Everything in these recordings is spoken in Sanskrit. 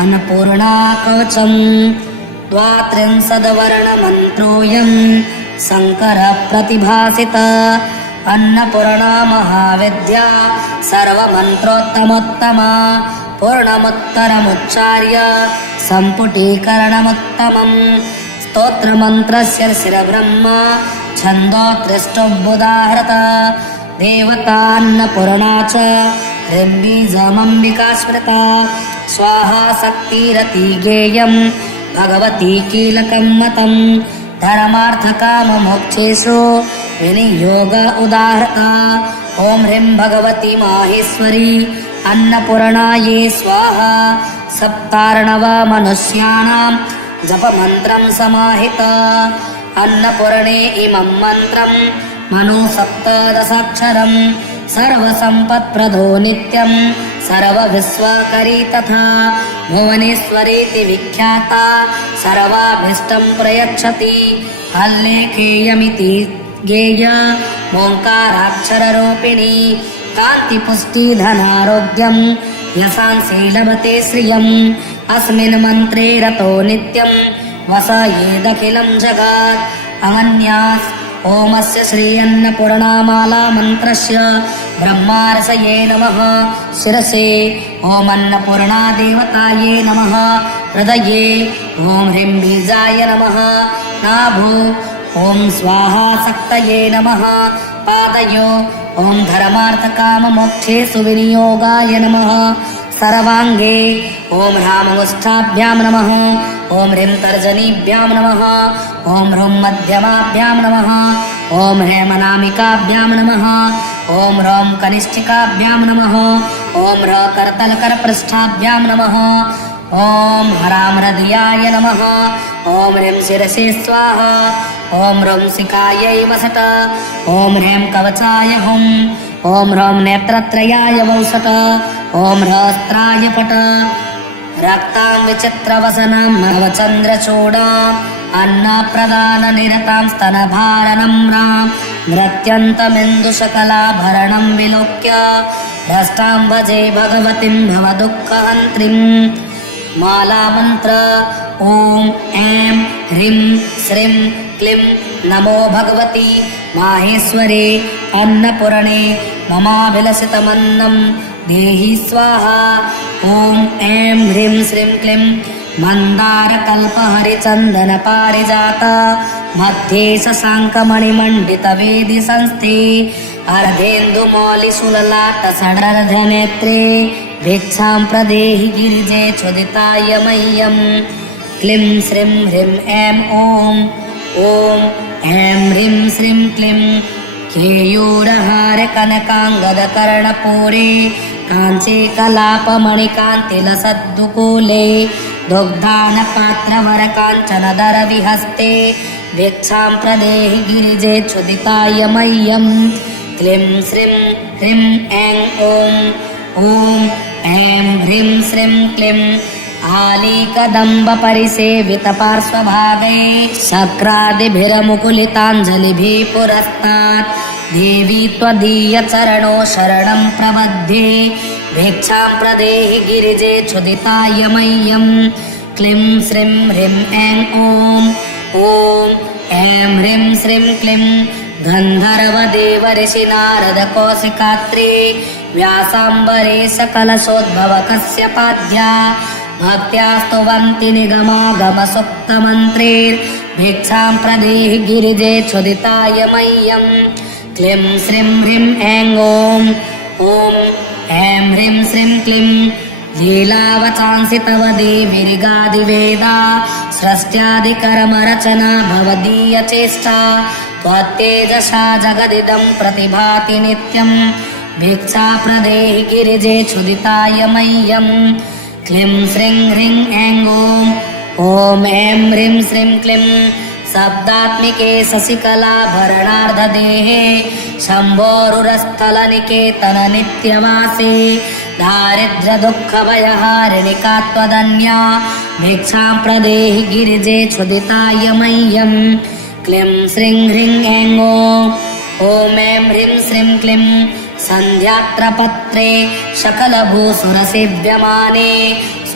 अन्नपूर्णा कवचं द्वात्रिंशद्वर्णमन्त्रोऽयं शङ्करप्रतिभासित अन्नपूर्णा महाविद्या सर्वमन्त्रोत्तमोत्तमा पूर्णमुत्तरमुच्चार्य सम्पुटीकरणमुत्तमम् स्तोत्रमन्त्रस्य शिरब्रह्मा छन्दोत्रिष्टोऽभ्युदाहृत देवतान्नपूर्णा च ह्रीं स्मृता स्वाहा शक्तिरति गेयं भगवती कीलकं मतं धर्मार्थकाममोक्षेषु विनियोग उदाहृता ॐ ह्रीं भगवती माहेश्वरी अन्नपूर्णायै स्वाहा सप्तार्णव मनुष्याणां जपमन्त्रं समाहित अन्नपूर्णे इमं मन्त्रं मनु सप्तदशाक्षरं सर्वसम्पत्प्रदो नित्यं सर्वविश्वकरी तथा भुवनेश्वरीति विख्याता सर्वाभीष्टं प्रयच्छति हल्लेखेयमिति गेय ओङ्काराक्षररूपिणी कान्तिपुष्टिधनारोग्यं यशांसि लभते श्रियम् अस्मिन् मन्त्रे रतो नित्यं वसयेदखिलं जगत् अनन्यास् ओमस्य श्री अन्नपूर्णामाला मन्त्रस्य ब्रह्मार्षये नमः शिरसे ॐ अन्नपूर्णा देवतायै नमः हृदये ॐ ह्रीं बीजाय नमः नाभो ॐ स्वाहा शक्तये नमः पादयो ॐ धर्मार्थकाममोक्षेषु विनियोगाय नमः सर्वाङ्गे ॐ ह्राममुष्ठाभ्यां नमः ॐ ह्रीं तर्जनीभ्यां नमः ॐ ह्रूं मध्यमाभ्यां नमः ॐ ह्रेमनामिकाभ्यां नमः ॐ ह्रौं कनिष्ठिकाभ्यां नमः ॐ ह्र करतलकरपृष्ठाभ्यां नमः ॐ हरां हृदयाय नमः ॐ ह्रीं शिरसे स्वाहा ॐ ह्रौं शिखायै वसट ॐ ह्रीं कवचाय हुं ॐ ह्रौं नेत्रत्रयाय वौसट ॐ ह्रस्त्राय पट रक्तां विचित्रवसनां नवचन्द्रचूडाम् अन्नप्रदाननिरतां स्तनभारनम्रां नृत्यन्तमिन्दुशकलाभरणं विलोक्य भ्रष्टां भजे भगवतीं भवदुःखहन्त्रीं मालामन्त्र ॐ ऐं ह्रीं श्रीं क्लीं नमो भगवती माहेश्वरे अन्नपूर्णे ममाभिलषितमन्नं देहि स्वाहा ॐ ऐं ह्रीं श्रीं क्लीं मन्दारकल्पहरिचन्दनपारिजात मध्ये शशाङ्कमणिमण्डितवेदि संस्थे अर्धेन्दुमौलिशूललाटसडर्धनेत्रे भिक्षां प्रदेहि गिरिजे चोदिताय मह्यं क्लीं श्रीं ह्रीं ऐं ॐ ऐं ह्रीं श्रीं क्लीं केयूरहारकनकाङ्गदकर्णपूरे काञ्चे कलापमणिकान्तिलसद्दुकूले दुग्धानपात्रवरकाञ्चनदरविहस्ते भिक्षां प्रदेहि गिरिजे क्षुदिताय मह्यं क्लीं श्रीं ह्रीं ऐं ॐ ऐं ह्रीं श्रीं क्लीं आलीकदम्बपरिसेवितपार्श्वभागे शक्रादिभिरमुकुलिताञ्जलिभिः पुरस्तात् देवी त्वदीयचरणो शरणं प्रबध्ये भिक्षां प्रदेहि गिरिजे क्षुदिताय मह्यं क्लीं श्रीं ह्रीं ऐं ॐ ऐं ह्रीं श्रीं क्लीं गन्धर्वदेवऋषिनारदकौशिकात्रे व्यासाम्बरेश कलशोद्भवकस्यपाद्या भक्त्या स्तुवन्ति निगमागमसुप्तमन्त्रेर्भिक्षां प्रदेहि गिरिजे क्षुदिताय मह्यं क्लीं श्रीं ह्रीं ऐं ॐ ऐं ह्रीं श्रीं क्लीं लीलावचांसि तव देवीर्गादिवेदा सृष्ट्यादिकर्मरचना भवदीयचेष्टा त्वत्तेजसा जगदिदं प्रतिभाति नित्यं भिक्षा प्रदेहि गिरिजे क्षुदिताय मह्यं क्लीं श्रीं ह्रीं ऐं ॐ ऐं ह्रीं श्रीं क्लीं शब्दात्मिके शशिकलाभरणार्धदेहे शम्भोरुरस्थलनिकेतन नित्यवासे दारिद्र्यदुःखभयहारिणिका त्वदन्या भिक्षां प्रदेहि गिरिजे क्षुदिताय मह्यं क्लीं श्रीं ह्रीं ऐं ॐ ऐं ह्रीं श्रीं क्लीं सन्ध्यात्रपत्रे सकलभूसुरसेव्यमाने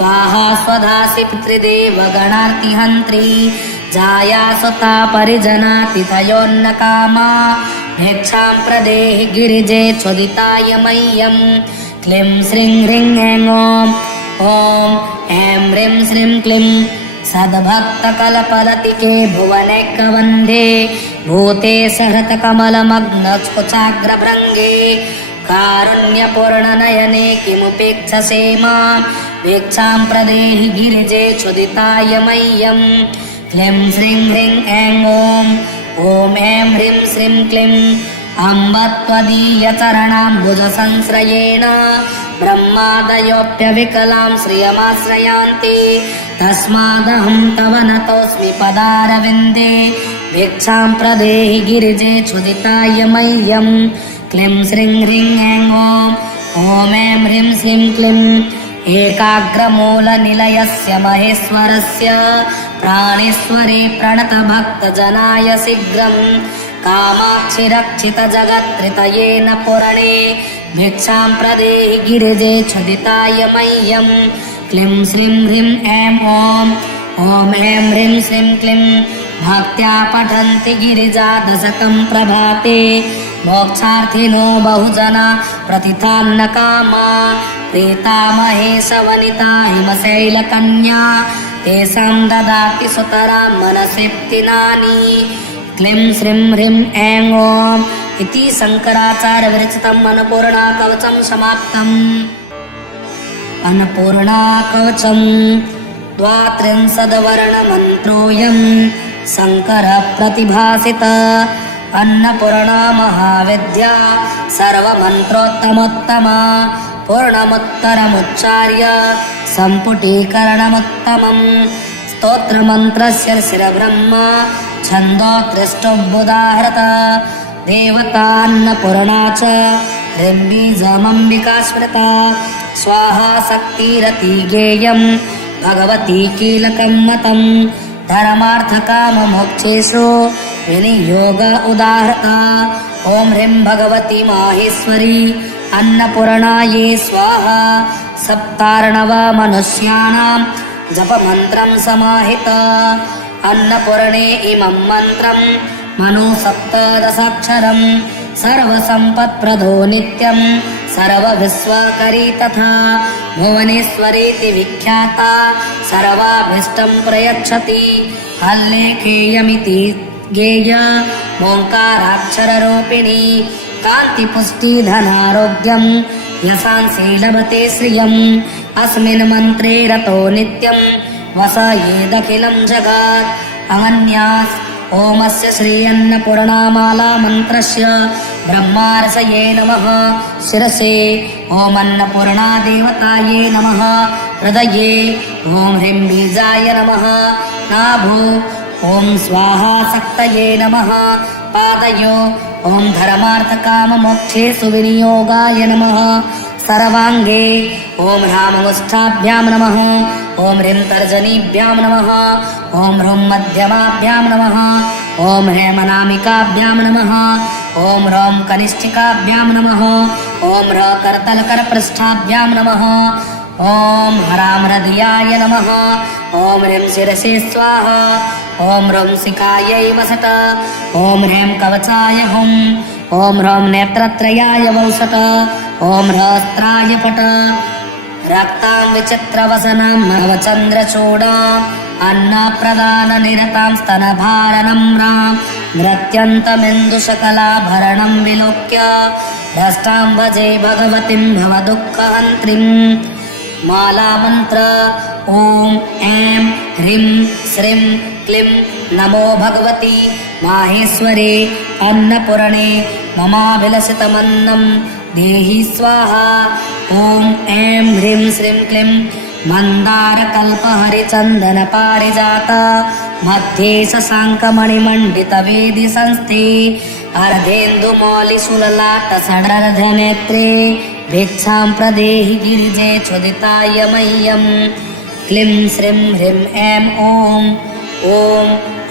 स्वाहा स्वधासि पितृदेवगणार्तिहन्त्री जाया सुता परिजनातिथयोन्नकामा भिक्षां प्रदेहि गिरिजे चोदिताय मह्यं क्लीं श्रीं ह्रीं ऐं ॐ ऐं ह्रीं श्रीं क्लीं सद्भक्तकलपलतिके भुवनैकवन्धे भूते सहृतकमलमग्नस्फुचाग्रभृङ्गे कारुण्यपूर्णनयने किमुपेक्षसे मां भिक्षां प्रदेहि गिरिजे क्षुदिताय मह्यं क्लीं श्रीं ह्रीं ऐं ॐ ऐं ह्रीं श्रीं क्लीं अम्ब त्वदीयचरणाम्बुजसंश्रयेण ब्रह्मादयोऽप्यविकलां श्रियमाश्रयान्ति तस्मादहं तव नतोऽस्मि पदारविन्दे भिक्षां प्रदेहि गिरिजे क्षुदिताय मह्यं क्लीं श्रीं ह्रीं ऐं ॐ ऐं ह्रीं श्रीं क्लीं एकाग्रमूलनिलयस्य महेश्वरस्य प्राणेश्वरे प्रणतभक्तजनाय शीघ्रं कामाक्षि रक्षितजगत्त्रितयेन पुरणे भिक्षां प्रदेहि गिरिजे क्षुदिताय मह्यं क्लीं श्रीं ह्रीं ऐं ॐ ऐं ह्रीं श्रीं क्लीं भक्त्या पठन्ति गिरिजादशकं प्रभाते मोक्षार्थिनो बहुजना प्रतिथान्नकामा प्रीता महेशवनिता हिमशैलकन्या तेषां ददाति सुतरां मनसिप्तिनानि क्लीं श्रीं ह्रीं ऐं ॐ इति शङ्कराचार्यविरचितम् अन्नपूर्णाकवचं समाप्तम्। अन्नपूर्णाकवचं द्वात्रिंशद्वर्णमन्त्रोऽयं शङ्करप्रतिभासित अन्नपूर्णा महाविद्या सर्वमन्त्रोत्तमोत्तमा पूर्णमुत्तरमुच्चार्य सम्पुटीकरणमुत्तमम् स्तोत्रमन्त्रस्य शिरब्रह्म छन्दोत्तिष्ठोद्बुधाहृत देवतान्नपूर्णा च ह्रीं स्मृता स्वाहा शक्तिरति गेयं भगवती कीलकं मतं धर्मार्थकाममोक्षेषु विनियोग उदाहृता ॐ ह्रीं भगवती माहेश्वरी अन्नपूर्णायै स्वाहा सप्तार्णव मनुष्याणां जपमन्त्रं समाहित अन्नपूर्णे इमं मन्त्रं मनु सप्तदशाक्षरं सर्वसम्पत्प्रदो नित्यं सर्वविश्वकरी तथा भुवनेश्वरीति विख्याता सर्वाभीष्टं प्रयच्छति हल्लेखेयमिति गेय ओङ्काराक्षररूपिणी कान्तिपुष्टिधनारोग्यं यशांसि लभते श्रियम् अस्मिन् मन्त्रे रतो नित्यं वसयेदखिलं जगत् अनन्यास् ओमस्य श्री अन्नपूर्णामाला मन्त्रस्य ब्रह्मार्षये नमः शिरसे ॐ अन्नपूर्णा देवताये नमः हृदये ॐ ह्रीं बीजाय नमः नाभो ॐ स्वाहा शक्तये नमः पादयो ॐ धर्मार्थकाममोक्षेषु विनियोगाय नमः सर्वाङ्गे ॐ ह्राममुष्ठाभ्यां नमः ॐ ह्रीं तर्जनीभ्यां नमः ॐ ह्रूं मध्यमाभ्यां नमः ॐ ह्रेमनामिकाभ्यां नमः ॐ ह्रौं कनिष्ठिकाभ्यां नमः ॐ ह्र करतलकरपृष्ठाभ्यां नमः ॐ हरां हृदयाय नमः ॐ ह्रीं शिरसे स्वाहा ॐ ह्रौं शिखायै वसत ॐ ह्रीं कवचाय हुम् ॐ ह्रौं नेत्रत्रयाय वौसट ॐ ह्रस्त्राय पट रक्तां विचित्रवसनां नवचन्द्रचूडाम् अन्नप्रदाननिरतां स्तनभारनम्रां नृत्यन्तमिन्दुशकलाभरणं विलोक्य भ्रष्टां भजे भगवतीं भवदुःखहन्त्रीं मालामन्त्र ॐ ऐं ह्रीं श्रीं क्लीं नमो भगवती माहेश्वरे अन्नपूर्णे ममाभिलषितमन्नं देहि स्वाहा ॐ ऐं ह्रीं श्रीं क्लीं मन्दारकल्पहरिचन्दनपारिजात मध्ये शशाङ्कमणिमण्डितवेदि संस्थे अर्धेन्दुमौलिशूललाटसडर्धनेत्रे भिक्षां प्रदेहि गिरिजे क्षुदिताय मह्यं क्लीं श्रीं ह्रीं ऐं ॐ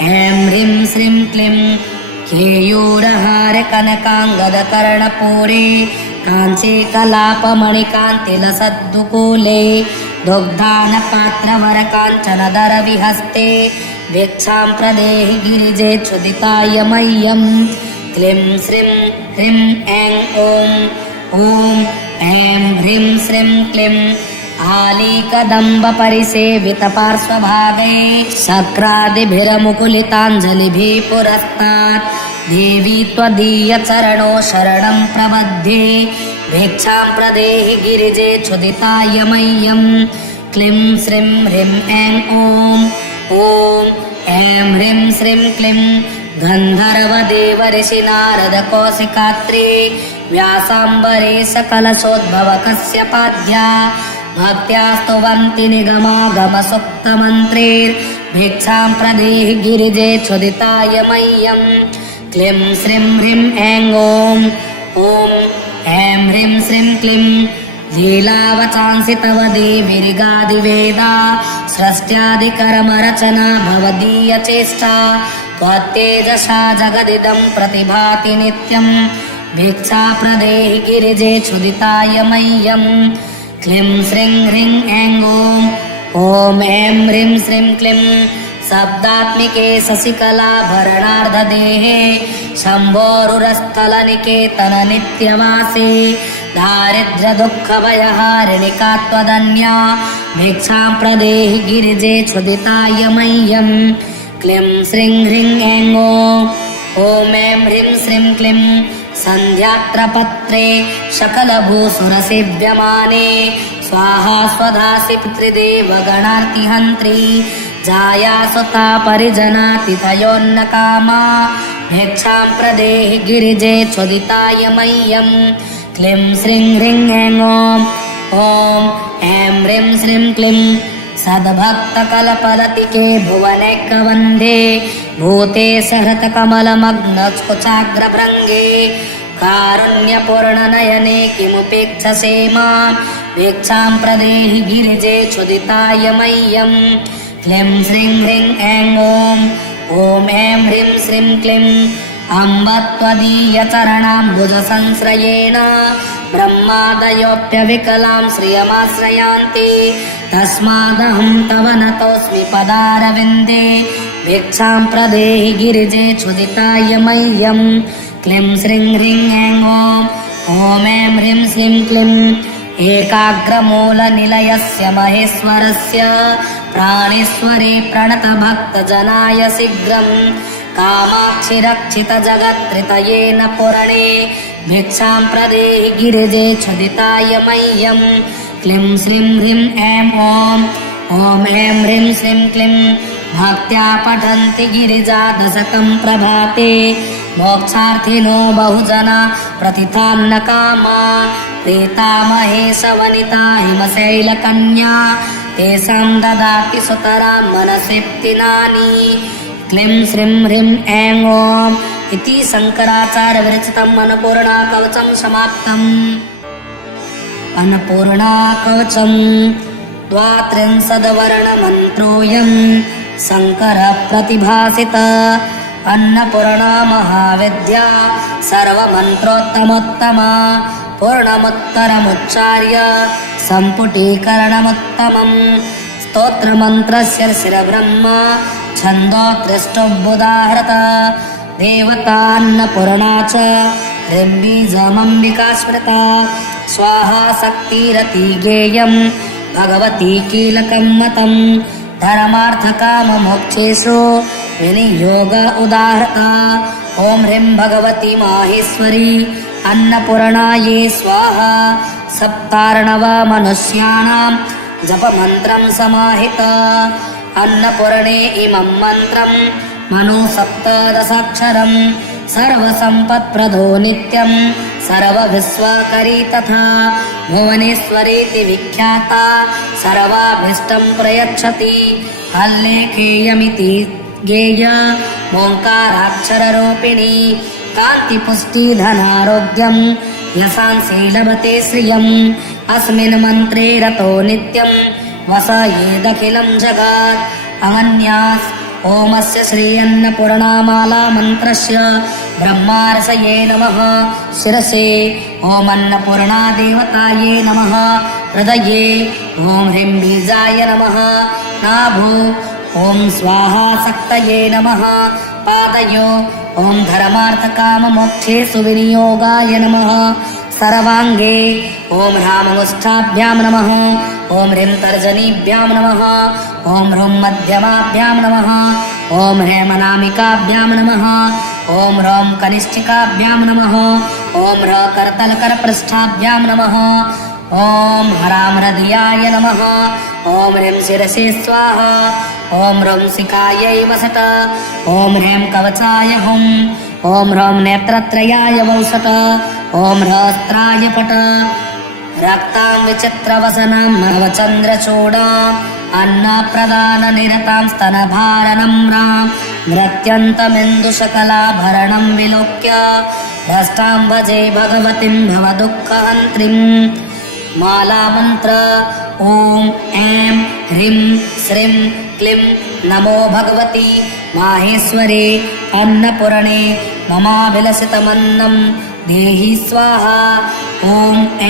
ऐं ह्रीं श्रीं क्लीं केयूरहारकनकाङ्गदकर्णपूरे काञ्चे कलापमणिकान्तिलसद्दुकूले दुग्धानपात्रवरकाञ्चनदरविहस्ते भिक्षां प्रदेहि गिरिजे क्षुदिताय मह्यं क्लीं श्रीं ह्रीं ऐं ॐ ऐं ह्रीं श्रीं क्लीं आलीकदम्बपरिसेवितपार्श्वभागे शक्रादिभिरमुकुलिताञ्जलिभिः पुरस्तात् देवी त्वदीयचरणो शरणं प्रबध्ये भिक्षां प्रदेहि गिरिजे क्षुदिताय मह्यं क्लीं श्रीं ह्रीं ऐं ॐ ऐं ह्रीं श्रीं क्लीं गन्धर्वदेवऋषि नारदकौशिकात्रे व्यासाम्बरेश कलशोद्भवकस्य पाद्या भक्त्या स्तुवन्ति निगमागमसुप्तमन्त्रैर्भिक्षां प्रदेहि गिरिजे क्षुदिताय मह्यं क्लीं श्रीं ह्रीं ऐं ॐ ऐं ह्रीं श्रीं क्लीं लीलावचांसि तव देवीर्गादिवेदा सृष्ट्यादिकर्मरचना भवदीयचेष्टा त्वत्तेजसा जगदिदं प्रतिभाति नित्यं भिक्षा प्रदेहि गिरिजे क्षुदिताय मह्यं क्लीं श्रीं ह्रीं ऐं ॐ ऐं ह्रीं श्रीं क्लीं शब्दात्मिके शशिकलाभरणार्धदेहे शम्भोरुरस्थलनिकेतन नित्यवासे दारिद्र्यदुःखभयहारिणिका त्वदन्या भिक्षां प्रदेहि गिरिजे क्षुदिताय मह्यं क्लीं श्रीं ह्रीं ऐं ॐ ऐं ह्रीं श्रीं क्लीं सन्ध्यात्रपत्रे सकलभूसुरसेव्यमाने स्वाहा स्वधासि पितृदेवगणार्तिहन्त्री जायासुता परिजनातिथयोन्नकामा भिक्षां प्रदेहि गिरिजे क्षुदिताय मह्यं क्लीं श्रीं ह्रीं ऐं ॐ ऐं ह्रीं श्रीं क्लीं सद्भक्तकलपलतिके भुवनैकवन्दे भूते सहृतकमलमग्नकुचाग्रभृङ्गे कारुण्यपूर्णनयने किमुपेक्षसे मां भिक्षां प्रदेहि गिरिजे क्षुदिताय मह्यं क्लीं श्रीं ह्रीं ऐं ॐ ऐं ह्रीं श्रीं क्लीं अम्ब त्वदीयचरणाम्बुजसंश्रयेण ब्रह्मादयोऽप्यविकलां श्रियमाश्रयान्ति तस्मादहं तव नतोऽस्मि पदारविन्दे भिक्षां प्रदेहि गिरिजे क्षुदिताय मह्यं क्लीं श्रीं ह्रीं ऐं ॐ ऐं ह्रीं श्रीं क्लीं एकाग्रमूलनिलयस्य महेश्वरस्य प्राणेश्वरे प्रणतभक्तजनाय शीघ्रं कामाक्षि रक्षितजगत्त्रितयेन पुरणे भिक्षां प्रदेहि गिरिजे क्षुदिताय मह्यं क्लीं श्रीं ह्रीं ऐं ॐ ऐं ह्रीं श्रीं क्लीं भक्त्या पठन्ति गिरिजा दशकं प्रभाते मोक्षार्थिनो बहुजना प्रतिथान्नकामा प्रीता महेशवनिता हिमशैलकन्या तेषां ददाति सुतरां मनसृप्तिनानि क्लीं श्रीं ह्रीं ऐं ॐ इति शङ्कराचार्यविरचितम् अन्नपूर्णाकवचं समाप्तम्। अन्नपूर्णाकवचं द्वात्रिंशद्वर्णमन्त्रोऽयं शङ्करः प्रतिभासित अन्नपूर्णा महाविद्या सर्वमन्त्रोत्तमोत्तमा पूर्णमुत्तरमुच्चार्य सम्पुटीकरणमुत्तमम् स्तोत्रमन्त्रस्य शिरब्रह्म छन्दोत्रिष्टुबुधाहृत देवतान्नपूर्णा च ह्रीं स्मृता स्वाहा शक्तिरति गेयं भगवती कीलकं मतं धर्मार्थकाममोक्षेषु विनियोग उदाहृता ॐ ह्रीं भगवती माहेश्वरी अन्नपूर्णायै स्वाहा सप्तार्णव मनुष्याणां जपमन्त्रं समाहित अन्नपूर्णे इमं मन्त्रं मनु सप्तदशाक्षरं सर्वसम्पत्प्रदो नित्यं सर्वविश्वकरी तथा भुवनेश्वरीति विख्याता सर्वाभीष्टं प्रयच्छति हल्लेखेयमिति गेय ओङ्काराक्षररूपिणी कान्तिपुष्टिधनारोग्यं यशांसि लभते श्रियम् अस्मिन् मन्त्रे रतो नित्यं वसयेदखिलं जगत् अगन्यास् ओमस्य श्री अन्नपूर्णामाला मन्त्रस्य ब्रह्मार्षये नमः शिरसे ओम अन्नपूर्णा देवताये नमः हृदये ॐ ह्रीं बीजाय नमः नाभो ॐ स्वाहा शक्तये नमः पादयो ॐ धर्मार्थकाममोक्षेषु विनियोगाय नमः सर्वाङ्गे ॐ ह्राममुष्ठाभ्यां नमः ॐ ह्रीं तर्जनीभ्यां नमः ॐ ह्रूं मध्यमाभ्यां नमः ॐ ह्रेमनामिकाभ्यां नमः ॐ ह्रौं कनिष्ठिकाभ्यां नमः ॐ ह्र करतलकरपृष्ठाभ्यां नमः ॐ हरां हृदयाय नमः ॐ ह्रीं शिरसि स्वाहा ॐ ह्रौं शिखायै वसत ॐ ह्रीं कवचाय हुं ॐ ह्रौं नेत्रत्रयाय वौसत ॐ ह्रस्त्राय पट रक्तां विचित्रवसनां नवचन्द्रचूडाम् अन्नप्रदाननिरतां स्तनभारनम्रां नृत्यन्तमिन्दुशकलाभरणं विलोक्य भ्रष्टां भजे भगवतीं भवदुःखहन्त्रीं मालामन्त्र ॐ ऐं ह्रीं श्रीं क्लीं नमो भगवति माहेश्वरे अन्नपूर्णे ममाभिलषितमन्नं देहि स्वाहा ॐ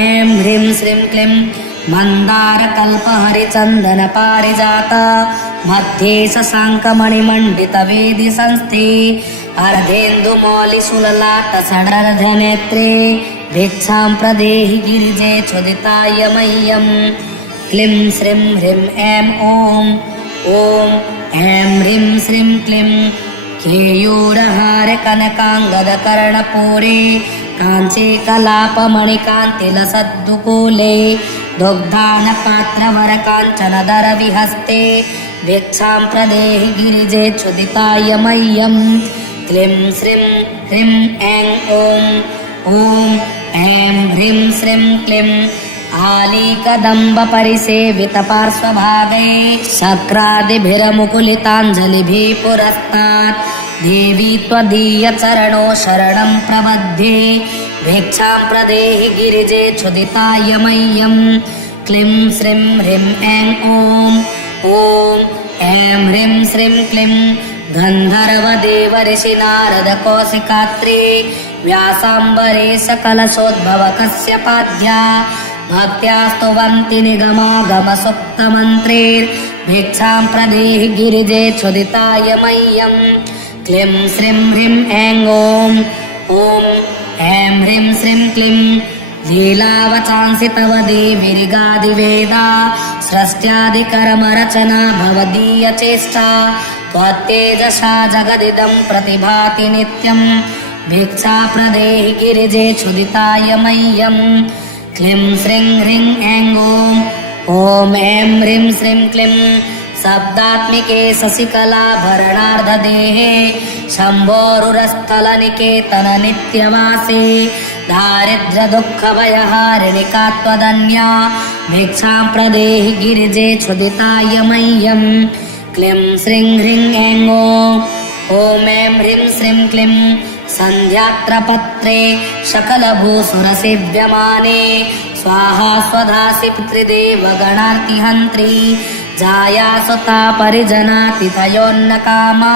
ऐं ह्रीं श्रीं क्लीं मन्दारकल्पहरिचन्दनपारिजात मध्ये शशाङ्कमणिमण्डितवेदि संस्थे अर्धेन्दुमौलिशूललाटसडर्धनेत्रे भिक्षां प्रदेहि गिरिजे चोदिताय मह्यं क्लीं श्रीं ह्रीं ऐं ॐ ऐं ह्रीं श्रीं क्लीं केयूरहार कनकाङ्गदकर्णपूरे काञ्ची कलापमणिकान्तिलसद्दुकूले दुग्धानपात्रवरकाञ्चनदरविहस्ते भिक्षां प्रदेहि गिरिजे चुदिताय मह्यं क्लीं श्रीं ह्रीं ऐं ॐ ऐं ह्रीं श्रीं क्लीं आलीकदम्बपरिसेवितपार्श्वभागे शक्रादिभिरमुकुलिताञ्जलिभिः पुरस्तात् देवी त्वदीयचरणो शरणं प्रबध्ये भिक्षां प्रदेहि गिरिजे चुदिताय मह्यं क्लीं श्रीं ह्रीं ऐं ॐ ऐं ह्रीं श्रीं क्लीं गन्धर्वदेवऋषि नारदकौशिकात्रे व्यासाम्बरेश कलशोद्भवकस्यपाद्या भक्त्या स्तुवन्ति निगमागमसुप्तमन्त्रैर्भिक्षां प्रदेहि गिरिजे चुदिताय मह्यं क्लीं श्रीं ह्रीं ऐं ॐ ऐं ह्रीं श्रीं क्लीं लीलावचांसि तव देवीर्गादिवेदा सृष्ट्यादिकर्मरचना भवदीयचेष्टा त्वत्तेजसा जगदिदं प्रतिभाति नित्यं भिक्षा प्रदेहि गिरिजे चुदिताय मह्यं क्लीं श्रीं ह्रीं ऐं ॐ ऐं ह्रीं श्रीं क्लीं शब्दात्मिके शशिकलाभरणार्धदेहे शम्भोरुरस्थलनिकेतन नित्यवासे दारिद्र्यदुःखभयहारिणिका त्वदन्या भिक्षां प्रदेहि गिरिजे चुदिताय मह्यं क्लीं श्रीं ह्रीं ऐं ॐ ऐं ह्रीं श्रीं क्लीं सन्ध्यात्रपत्रे सकलभूसुरसेव्यमाने स्वाहा स्वधासि पितृदेवगणार्तिहन्त्री जायासुता परिजनातिथयोन्नकामा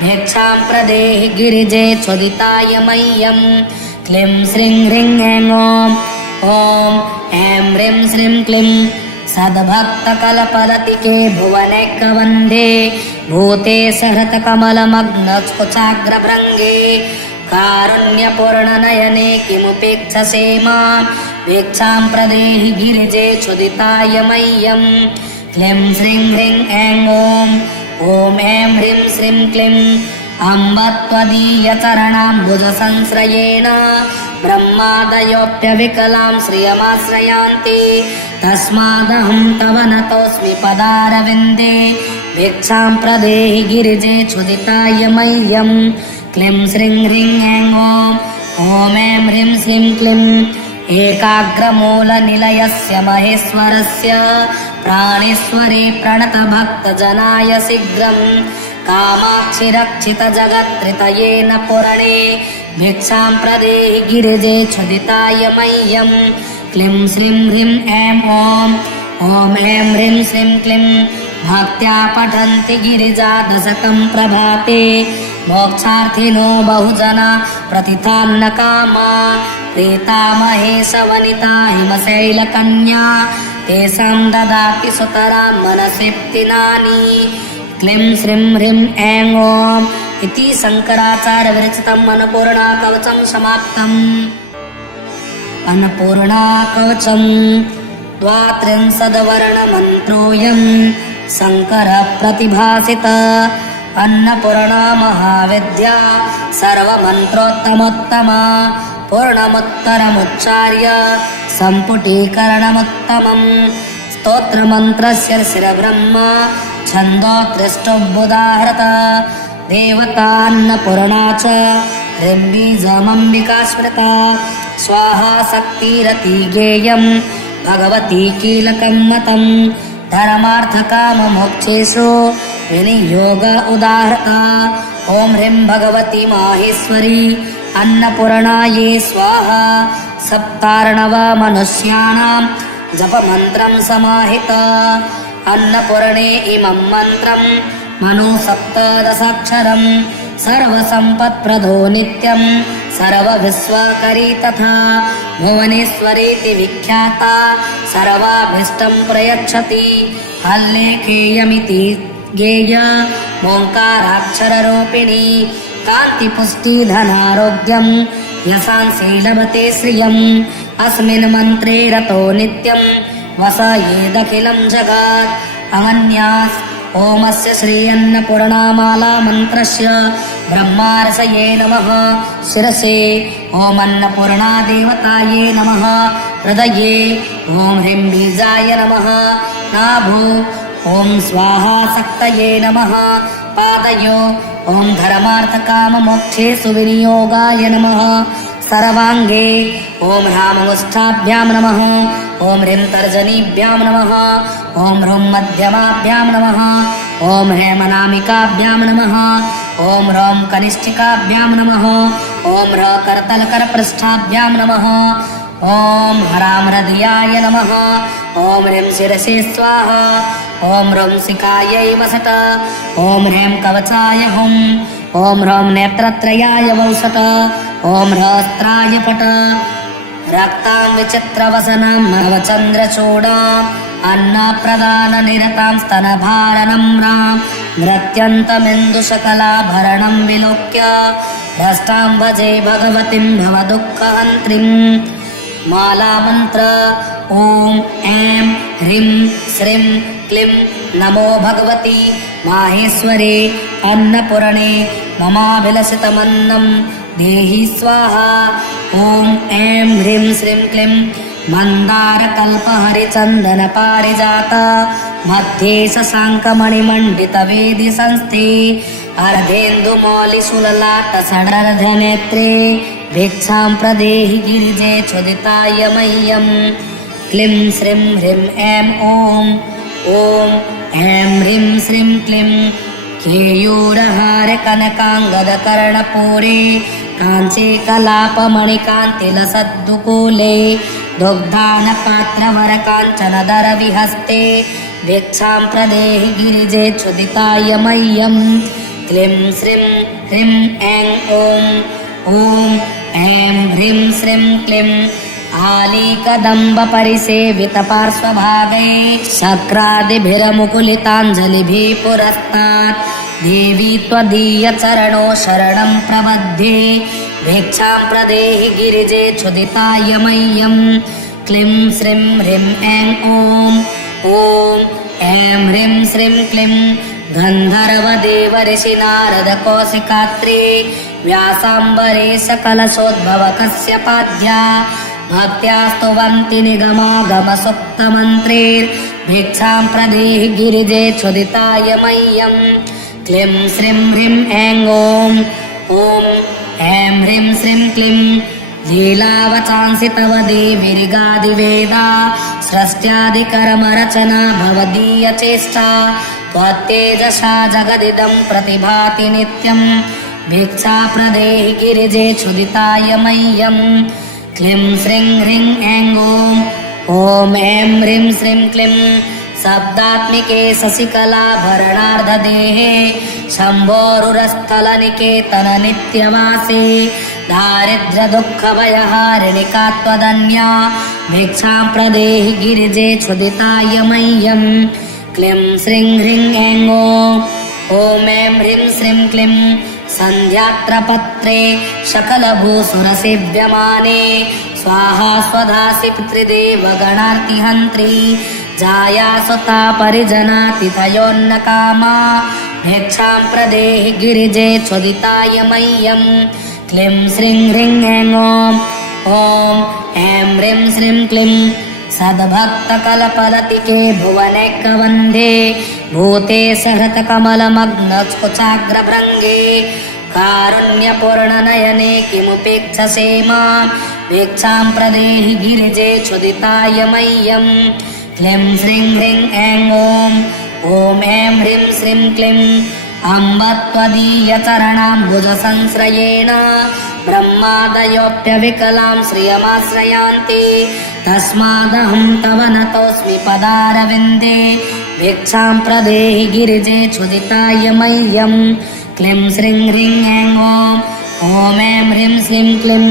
भिक्षां प्रदेहि गिरिजे चोदिताय मह्यं क्लीं श्रीं ह्रीं ऐं ॐ ऐं ह्रीं श्रीं क्लीं सद्भक्तकलपलतिके भुवनैकवन्धे भूते सहृतकमलमग्नकुचाग्रभृङ्गे कारुण्यपूर्णनयने किमुपेक्षसे मां भिक्षां प्रदेहि गिरिजे चोदिताय मह्यं क्लीं श्रीं ह्रीं ऐं ॐ ऐं ह्रीं श्रीं क्लीं अम्ब त्वदीयचरणाम्बुजसंश्रयेण ब्रह्मादयोऽप्यविकलां श्रियमाश्रयान्ति तस्मादहं तव नतोऽस्मि पदारविन्दे भिक्षां प्रदेहि गिरिजे चुदिताय मह्यं क्लीं श्रीं ह्रीं ऐं ॐ ऐं ह्रीं श्रीं क्लीं एकाग्रमूलनिलयस्य महेश्वरस्य प्राणेश्वरे प्रणतभक्तजनाय शीघ्रं कामाक्षि रक्षितजगत्त्रितयेन पुरणे भिक्षां प्रदेहि गिरिजे चुदिताय मह्यं क्लीं श्रीं ह्रीं ऐं ॐ ऐं ह्रीं श्रीं क्लीं भक्त्या पठन्ति गिरिजा दशकं प्रभाते मोक्षार्थिनो बहुजना प्रतितान्न कामा प्रीता महेशवनिता हिमशैलकन्या तेषां ददाति सुतरां मनसिप्तिनानि क्लीं श्रीं ह्रीं ऐं ॐ इति शङ्कराचार्य विरचितम् अन्नपूर्णा कवचं समाप्तम्। अन्नपूर्णा कवचं द्वात्रिंशद्वर्णमन्त्रोऽयं शङ्करः प्रतिभासित अन्नपूर्णा महाविद्या सर्वमन्त्रोत्तमोत्तमा पूर्णमुत्तरमुच्चार्य सम्पुटीकरणमुत्तमम् स्तोत्रमन्त्रस्य शिरब्रह्मा छन्दोत्रिष्टुबुदाहृत देवतान्नपूर्णा च ह्रीं स्मृता स्वाहा शक्तिरति गेयं भगवती कीलकं मतं धर्मार्थकाममोक्षेषु विनियोग उदाहृता ॐ ह्रीं भगवती माहेश्वरी अन्नपूर्णायै स्वाहा सप्तार्णव मनुष्याणां जपमन्त्रं समाहित अन्नपूर्णे इमं मन्त्रं मनु सप्तदशाक्षरं सर्वसम्पत्प्रदो नित्यं सर्वविश्वकरी तथा भुवनेश्वरीति विख्याता सर्वाभीष्टं प्रयच्छति हल्लेखेयमिति गेय ओङ्काराक्षररूपिणी कान्तिपुष्टिधनारोग्यं यशांसि लभते श्रियम् अस्मिन् मन्त्रे रतो नित्यं वसयेदखिलं जगत् अनन्यास् ओमस्य श्री अन्नपूर्णामाला मन्त्रस्य ब्रह्मार्षये नमः शिरसे ॐ अन्नपूर्णा देवताये नमः हृदये ॐ ह्रीं बीजाय नमः नाभो ॐ स्वाहा शक्तये नमः पादयो ॐ धर्मार्थकाममोक्षेषु विनियोगाय नमः सर्वाङ्गे ॐ ह्राममुष्ठाभ्यां नमः ॐ ह्रीं तर्जनीभ्यां नमः ॐ ह्रूं मध्यमाभ्यां नमः ॐ हेमनामिकाभ्यां नमः ॐ ह्रौं कनिष्ठिकाभ्यां नमः ॐ ह्र करतलकरपृष्ठाभ्यां नमः ॐ हरां हृदयाय नमः ॐ ह्रीं शिरसे स्वाहा ॐ ह्रौं शिखायै वसट ॐ ह्रीं कवचाय हुं ॐ ह्रौं नेत्रत्रयाय वौसट ॐ ह्रस्त्राय पट रक्तां विचित्रवसनां नवचन्द्रचूडाम् अन्नप्रदाननिरतां स्तनभारनम्रां नृत्यन्तमिन्दुशकलाभरणं विलोक्य भ्रष्टां भजे भगवतीं भवदुःखहन्त्रीं मालामन्त्र ॐ ऐं ह्रीं श्रीं क्लीं नमो भगवती माहेश्वरे अन्नपूर्णे ममाभिलषितमन्नं देहि स्वाहा ॐ ऐं ह्रीं श्रीं क्लीं मन्दारकल्पहरिचन्दनपारिजात मध्ये शशाङ्कमणिमण्डितवेदि संस्थे अर्धेन्दुमौलिशूललाटसडर्धनेत्रे भिक्षां प्रदेहि गिरिजे क्षुदिताय मह्यं क्लीं श्रीं ह्रीं ऐं ॐ ऐं ह्रीं श्रीं क्लीं केयूरहारकनकाङ्गदकर्णपूरे काञ्चे कलापमणिकान्तिलसद्दुकूले दुग्धानपात्रवरकाञ्चनदरविहस्ते भिक्षां प्रदेहि गिरिजे क्षुदिताय मह्यं क्लीं श्रीं ह्रीं ऐं ॐ ऐं ह्रीं श्रीं क्लीं आलीकदम्बपरिसेवितपार्श्वभागे शक्रादिभिरमुकुलिताञ्जलिभिः पुरस्तात् देवी त्वदीयचरणो शरणं प्रबध्ये भिक्षां प्रदेहि गिरिजे क्षुदिताय मह्यं क्लीं श्रीं ह्रीं ऐं ॐ ऐं ह्रीं श्रीं क्लीं गन्धर्वदेवऋषिनारदकौशिकात्रे व्यासाम्बरेशकलशोद्भवकस्यपाद्या भक्त्या स्तुवन्ति निगमागमसुप्तमन्त्रेर्भिक्षां प्रदेहि गिरिजे क्षुदिताय मह्यं क्लीं श्रीं ह्रीं ऐं ॐ ऐं ह्रीं श्रीं क्लीं लीलावचांसि तव देवीर्गादिवेदा सृष्ट्यादिकर्मरचना भवदीयचेष्टा त्वत्तेजसा जगदिदं प्रतिभाति नित्यं भिक्षा प्रदेहि गिरिजे क्षुदिताय मह्यं क्लीं श्रीं ह्रीं ऐं ॐ ऐं ह्रीं श्रीं क्लीं शब्दात्मिके शशिकलाभरणार्धदेहे शम्भोरुरस्थलनिकेतन नित्यवासे दारिद्र्यदुःखभयहारिणिका त्वदन्या भिक्षां प्रदेहि गिरिजे क्षुदिताय मह्यं क्लीं श्रीं ह्रीं ऐं ॐ ऐं ह्रीं श्रीं क्लीं सन्ध्यात्रपत्रे सकलभूसुरसेव्यमाने स्वाहा स्वधासि पितृदेवगणार्तिहन्त्री जाया सुता परिजनातिथयोन्नकामा भिक्षां प्रदेहि गिरिजे क्षुदिताय मह्यं क्लीं श्रीं ह्रीं ऐं ॐ ऐं ह्रीं श्रीं क्लीं सद्भक्तकलपलतिके भुवनैकवन्धे भूते सहृतकमलमग्नकुचाग्रभृङ्गे कारुण्यपूर्णनयने किमुपेक्षसे मां भिक्षां प्रदेहि गिरिजे क्षुदिताय मह्यं क्लीं श्रीं ह्रीं ऐं ॐ ऐं ह्रीं श्रीं क्लीं अम्ब त्वदीयचरणाम्बुजसंश्रयेण ब्रह्मादयोऽप्यविकलां श्रियमाश्रयान्ति तस्मादहं तव नतोऽस्मि पदारविन्दे भिक्षां प्रदेहि गिरिजे क्षुदिताय मह्यं क्लीं श्रीं ह्रीं ऐं ॐ ऐं ह्रीं श्रीं क्लीं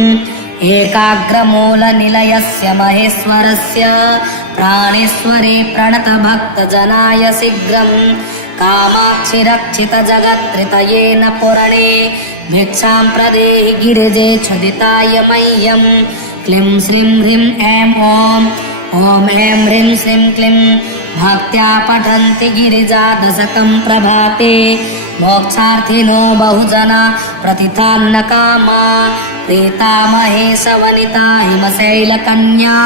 एकाग्रमूलनिलयस्य महेश्वरस्य प्राणेश्वरे प्रणतभक्तजनाय शीघ्रं कामाक्षि रक्षितजगत्त्रितयेन पुरणे भिक्षां प्रदेहि गिरिजे क्षुदिताय मह्यं क्लीं श्रीं ह्रीं ऐं ॐ ऐं ह्रीं श्रीं क्लीं भक्त्या पठन्ति गिरिजादशकं प्रभाते मोक्षार्थिनो बहुजना प्रतिथान्नकामा प्रीता महेशवनिता हिमशैलकन्या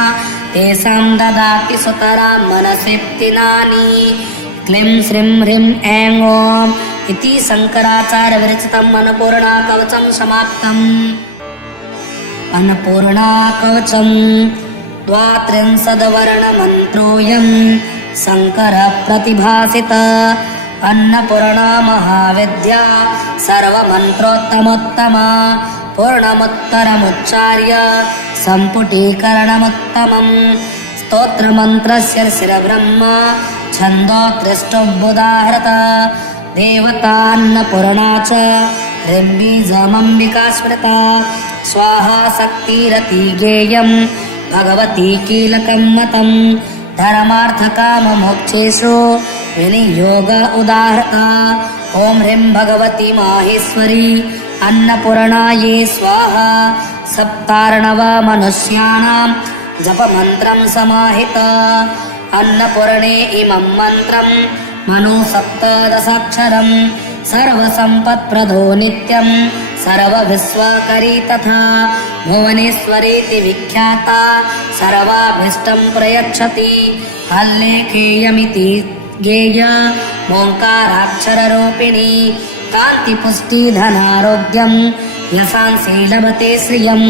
तेषां ददाति सुतरां मनसिप्तिनानि क्लीं श्रीं ह्रीं ऐं ॐ इति शङ्कराचार्यविरचितम् अन्नपूर्णाकवचं समाप्तम्। अन्नपूर्णाकवचं द्वात्रिंशद्वर्णमन्त्रोऽयं शङ्करप्रतिभासित अन्नपूर्णा महाविद्या सर्वमन्त्रोत्तमोत्तमा पूर्णमुत्तरमुच्चार्य सम्पुटीकरणमुत्तमम् स्तोत्रमन्त्रस्य शिरब्रह्म छन्दोत्रिष्टुबुदाहृत देवतान्नपूर्णा च ह्रीं स्मृता स्वाहा शक्तिरति गेयं भगवती कीलकं मतं धर्मार्थकाममोक्षेषु विनियोग उदाहृता ॐ ह्रीं भगवती माहेश्वरी अन्नपूर्णायै स्वाहा सप्तार्णव मनुष्याणां जपमन्त्रं समाहित अन्नपूर्णे इमं मन्त्रं मनु सप्तदशाक्षरं सर्वसम्पत्प्रदो नित्यं सर्वविश्वकरी तथा भुवनेश्वरीति विख्याता सर्वाभीष्टं प्रयच्छति हल्लेखेयमिति गेय ओङ्काराक्षररूपिणी कान्तिपुष्टिधनारोग्यं यशांसि लभते श्रियम्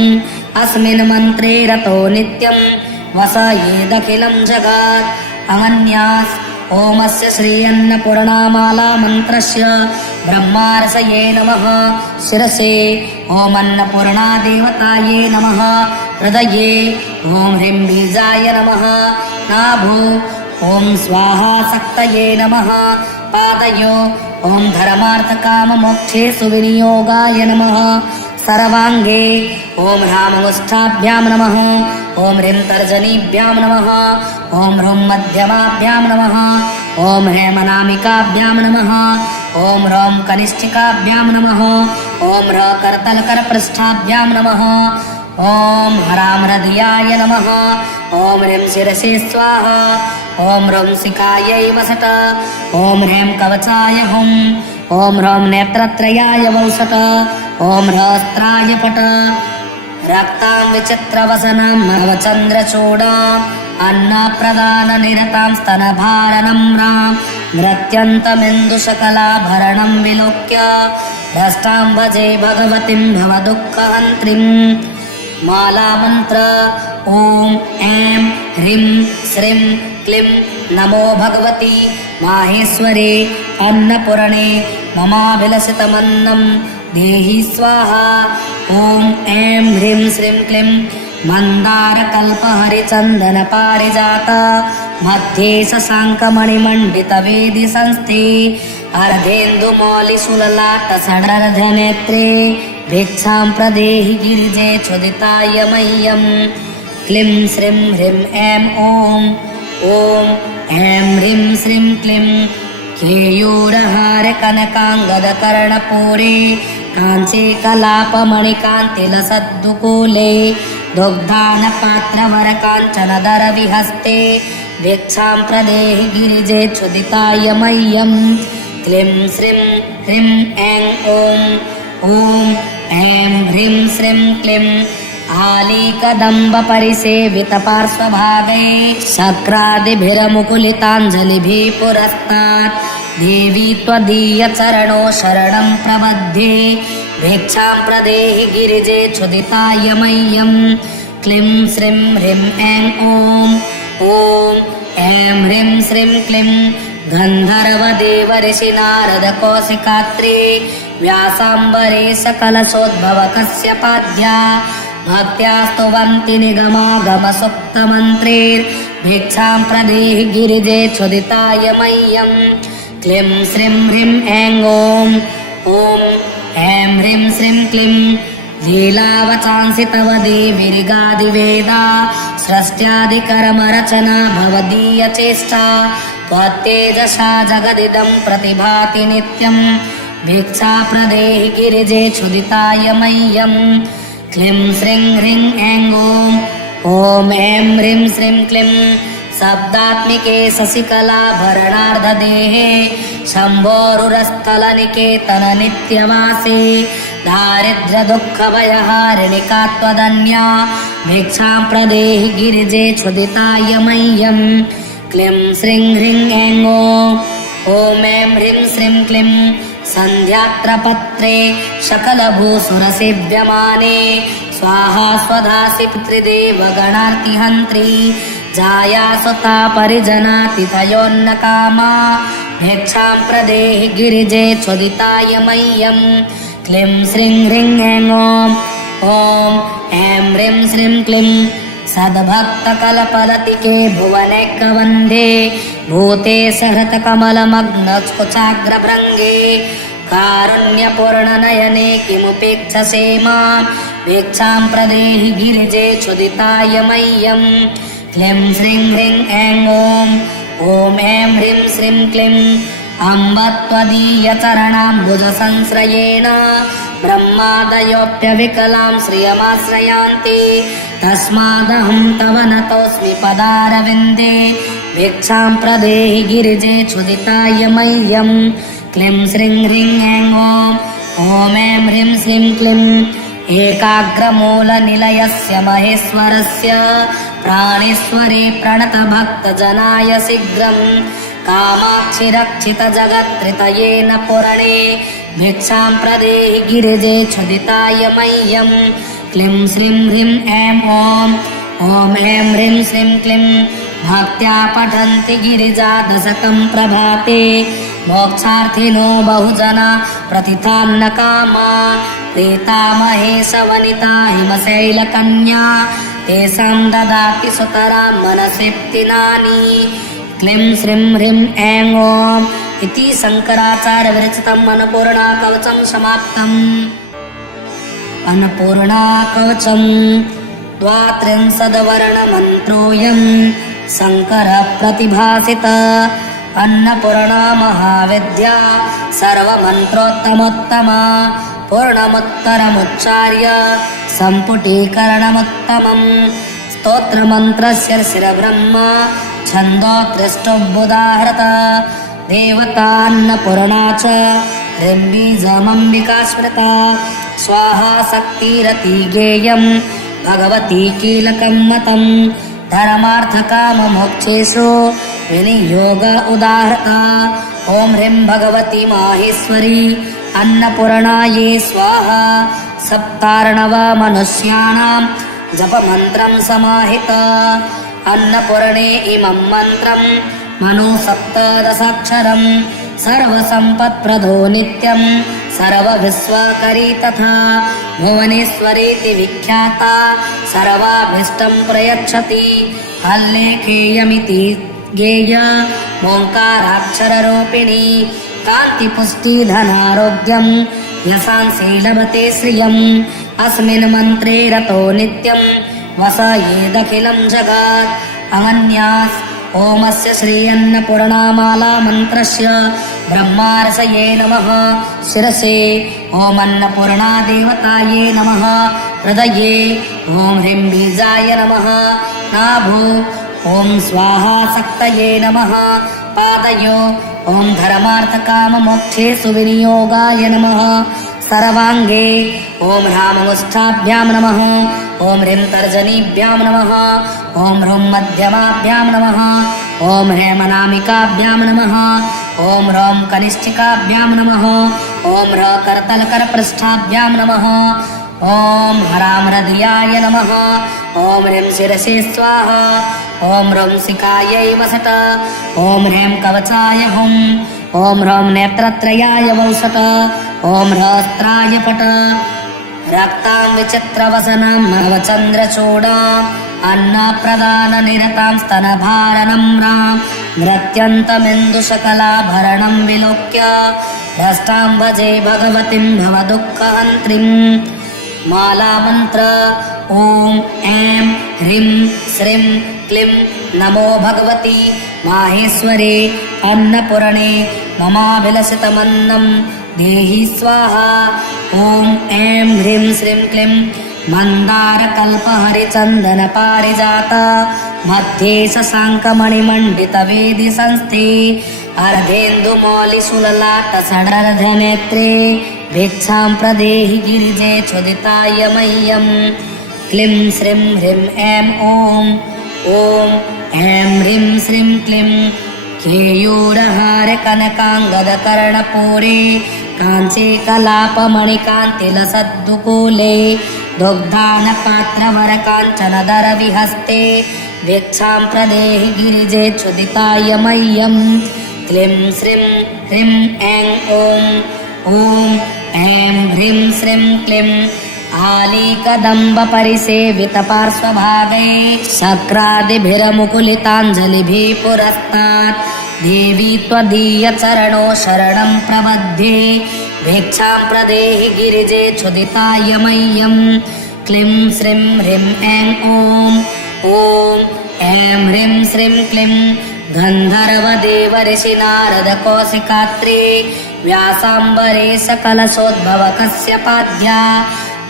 अस्मिन् मन्त्रे रतो नित्यं वसयेदखिलं जगत् अनन्यास् ओमस्य श्री अन्नपूर्णामाला मन्त्रस्य ब्रह्मार्षये नमः शिरसे ॐ अन्नपूर्णा देवताये नमः हृदये ॐ ह्रीं बीजाय नमः नाभो ॐ स्वाहा शक्तये नमः पादयो ॐ धर्मार्थकाममोक्षेषु विनियोगाय नमः सर्वाङ्गे ॐ ह्राममुष्ठाभ्यां नमः ॐ ह्रीं तर्जनीभ्यां नमः ॐ ह्रूं मध्यमाभ्यां नमः ॐ ह्रेमनामिकाभ्यां नमः ॐ ह्रौं कनिष्ठिकाभ्यां नमः ॐ ह्र करतलकरपृष्ठाभ्यां नमः ॐ हरां हृदयाय नमः ॐ ह्रीं शिरसे स्वाहा ॐ ह्रौं शिखायै वसट ॐ ह्रीं कवचाय हुम् ॐ ह्रौं नेत्रत्रयाय वौषट ॐ ह्रस्त्राय पट रक्तां विचित्रवसनां नवचन्द्रचूडाम् अन्नप्रदाननिरतां स्तनभारनम्रां नृत्यन्तमिन्दुशकलाभरणं विलोक्य भ्रष्टां भजे भगवतीं भवदुःखहन्त्रीं मालामन्त्र ॐ ऐं ह्रीं श्रीं क्लीं नमो भगवती माहेश्वरे अन्नपूर्णे ममाभिलषितमन्नं देहि स्वाहा ॐ ऐं ह्रीं श्रीं क्लीं मन्दारकल्पहरिचन्दनपारिजात मध्ये शशाङ्कमणिमण्डितवेदि संस्थे अर्धेन्दुमौलिसुललाटसडर्धनेत्रे भिक्षां प्रदेहि गिरिजे चोदिताय मह्यम् क्लीं श्रीं ह्रीं ऐं ॐ ऐं ह्रीं श्रीं क्लीं केयूरहार कनकाङ्गदकर्णपूरे काञ्ची कलापमणिकान्तिलसद्दुकूले दुग्धानपात्रवरकाञ्चनदरविहस्ते भिक्षां प्रदेहि गिरिजे चोदिताय मह्यम् क्लीं श्रीं ह्रीं ऐं ॐ ऐं ह्रीं श्रीं क्लीं आलीकदम्बपरिसेवितपार्श्वभागे शक्रादिभिरमुकुलिताञ्जलिभिः पुरस्तात् देवी त्वदीयचरणो शरणं प्रबध्ये भिक्षां प्रदेहि गिरिजे चोदिताय मह्यम् क्लीं श्रीं ह्रीं ऐं ॐ ऐं ह्रीं श्रीं क्लीं गन्धर्वदेवर्षि नारदकौशिकात्रे व्यासाम्बरे सकलशोद्भवकस्य पाद्या भक्त्या स्तुवन्ति निगमागमसुप्तमन्त्रैर्भिक्षां प्रदेहि गिरिजे चोदिताय मह्यम् क्लीं श्रीं ह्रीं ऐं ॐ ऐं ह्रीं श्रीं क्लीं लीलावचांसि तव देवीर्गादिवेदा सृष्ट्यादिकर्मरचना भवदीयचेष्टा त्वत्तेजसा जगदिदं प्रतिभाति नित्यम् भिक्षा प्रदेहि गिरिजे चोदिताय मह्यम् क्लीं श्रीं ह्रीं ऐं ॐ ऐं ह्रीं श्रीं क्लीं शब्दात्मिके शशिकलाभरणार्धदेहे शम्भोरुरस्थलनिकेतन नित्यवासे दारिद्र्यदुःखभयहारिणिका त्वदन्या भिक्षां प्रदेहि गिरिजे चोदिताय मह्यम् क्लीं श्रीं ह्रीं ऐं ॐ ऐं ह्रीं श्रीं क्लीं सन्ध्यात्रपत्रे सकलभूसुरसेव्यमाने स्वाहा स्वधासि पितृदेवगणार्तिहन्त्री जायासुता परिजनातिथयोन्नकामा भिक्षां प्रदेहि गिरिजे चोदिताय मह्यम् क्लीं श्रीं ह्रीं ऐं ॐ ऐं ह्रीं श्रीं क्लीं सद्भक्तकलपलतिके भुवनैकवन्धे भूते सहृतकमलमग्नकुचाग्रभृङ्गे कारुण्यपूर्णनयने किमुपेक्षसे मां भिक्षां प्रदेहि गिरिजे चोदिताय मह्यम् क्लीं श्रीं ह्रीं ऐं ॐ ऐं ह्रीं श्रीं क्लीं अम्ब त्वदीयचरणाम्बुजसंश्रयेण ब्रह्मादयोऽप्यविकलां श्रियमाश्रयान्ति तस्मादहं तव नतोऽस्मि पदारविन्दे भिक्षां प्रदेहि गिरिजे चोदिताय मह्यम् क्लीं श्रीं ह्रीं ऐं ॐ ऐं ह्रीं श्रीं क्लीं एकाग्रमूलनिलयस्य महेश्वरस्य प्राणेश्वरे प्रणतभक्तजनाय शीघ्रम् कामाक्षि रक्षितजगत्त्रितयेन पुरणे भिक्षां प्रदेहि गिरिजे चोदिताय मह्यम् क्लीं श्रीं ह्रीं ऐं ॐ ऐं ह्रीं श्रीं क्लीं भक्त्या पठन्ति गिरिजादशकं प्रभाते मोक्षार्थिनो बहुजना प्रतिथान्नकामा प्रीतामहेशवनिता हिमशैलकन्या तेषां ददाति सुतरां मनसिप्तिनानि क्लीं श्रीं ह्रीं ऐं ॐ इति शङ्कराचार्यविरचितम् अन्नपूर्णाकवचं समाप्तम्। अन्नपूर्णाकवचं द्वात्रिंशद्वर्णमन्त्रोऽयं शङ्करः प्रतिभासित अन्नपूर्णा महाविद्या सर्वमन्त्रोत्तमोत्तमा पूर्णमुत्तरमुच्चार्य सम्पुटीकरणमुत्तमम् स्तोत्रमन्त्रस्य शिरब्रह्म छन्दोत्रिष्टुबुधाहृत देवतान्नपूर्णा च ह्रीं स्मृता स्वाहा शक्तिरति गेयं भगवती कीलकं मतं धर्मार्थकाममोक्षेषु विनियोग उदाहृता ॐ ह्रीं भगवती माहेश्वरी अन्नपूर्णायै स्वाहा सप्तार्णव मनुष्याणां जपमन्त्रं समाहित अन्नपूर्णे इमं मन्त्रं मनु सप्तदशाक्षरं सर्वसम्पत्प्रदो नित्यं सर्वभिस्वाकरी तथा भुवनेश्वरीति विख्याता सर्वाभीष्टं प्रयच्छति हल्लेखेयमिति गेय ओङ्काराक्षररूपिणी कान्तिपुष्टिधनारोग्यं यशांसि श्रियम् अस्मिन् मन्त्रे रतो नित्यं वसयेदखिलं जगत् अगन्यास् ओमस्य श्री अन्नपूर्णामाला मन्त्रस्य ब्रह्मार्षये नमः शिरसे ॐ अन्नपूर्णा देवताये नमः हृदये ॐ ह्रीं बीजाय नमः नाभो ॐ स्वाहा शक्तये नमः पादयो ॐ धर्मार्थकाममोक्षेषु विनियोगाय नमः सर्वाङ्गे ॐ ह्राममुष्ठाभ्यां नमः ॐ ह्रीं तर्जनीभ्यां नमः ॐ ह्रूं मध्यमाभ्यां नमः ॐ हेमनामिकाभ्यां नमः ॐ ह्रौं कनिष्ठिकाभ्यां नमः ॐ ह्र करतलकरपृष्ठाभ्यां नमः ॐ हरां हृदयाय नमः ॐ ह्रीं शिरसे स्वाहा ॐ ह्रौं शिखायै वसट ॐ ह्रीं कवचाय हुं ॐ ह्रौं नेत्रत्रयाय वौसट ॐ ह्रस्त्राय पट रक्तां विचित्रवसनां नवचन्द्रचूडाम् अन्नप्रदाननिरतां स्तनभारनम्रां नृत्यन्तमिन्दुशकलाभरणं विलोक्य भ्रष्टां भजे भगवतीं भवदुःखहन्त्रीं मालामन्त्र ॐ ऐं ह्रीं श्रीं क्लीं नमो भगवति माहेश्वरे अन्नपूर्णे ममाभिलषितमन्नं देहि स्वाहा ॐ ऐं ह्रीं श्रीं क्लीं मन्दारकल्पहरिचन्दनपारिजात मध्ये शशाङ्कमणिमण्डितवेदि संस्थे अर्धेन्दुमौलिशूललाटसडर्धनेत्रे भिक्षां प्रदेहि गिरिजे क्षुदिताय मह्यं क्लीं श्रीं ह्रीं ऐं ॐ ऐं ह्रीं श्रीं क्लीं केयूरहार कनकाङ्गदकर्णपूरे काञ्चे कलापमणिकान्तिलसद्दुकूले दुग्धानपात्रवरकाञ्चनदरविहस्ते भिक्षां प्रदेहि गिरिजे क्षुदिताय मह्यं क्लीं श्रीं ह्रीं ऐं ॐ ऐं ह्रीं श्रीं क्लीं आलीकदम्बपरिसेवितपार्श्वभागे शक्रादिभिरमुकुलिताञ्जलिभिः पुरस्तात् देवी त्वदीयचरणो शरणं प्रबध्ये भिक्षां प्रदेहि गिरिजे क्षुदिताय मह्यं क्लीं श्रीं ह्रीं ऐं ॐ ऐं ह्रीं श्रीं क्लीं गन्धर्वदेवऋषि नारदकौशिकात्रे व्यासाम्बरेश कलशोद्भवकस्यपाद्या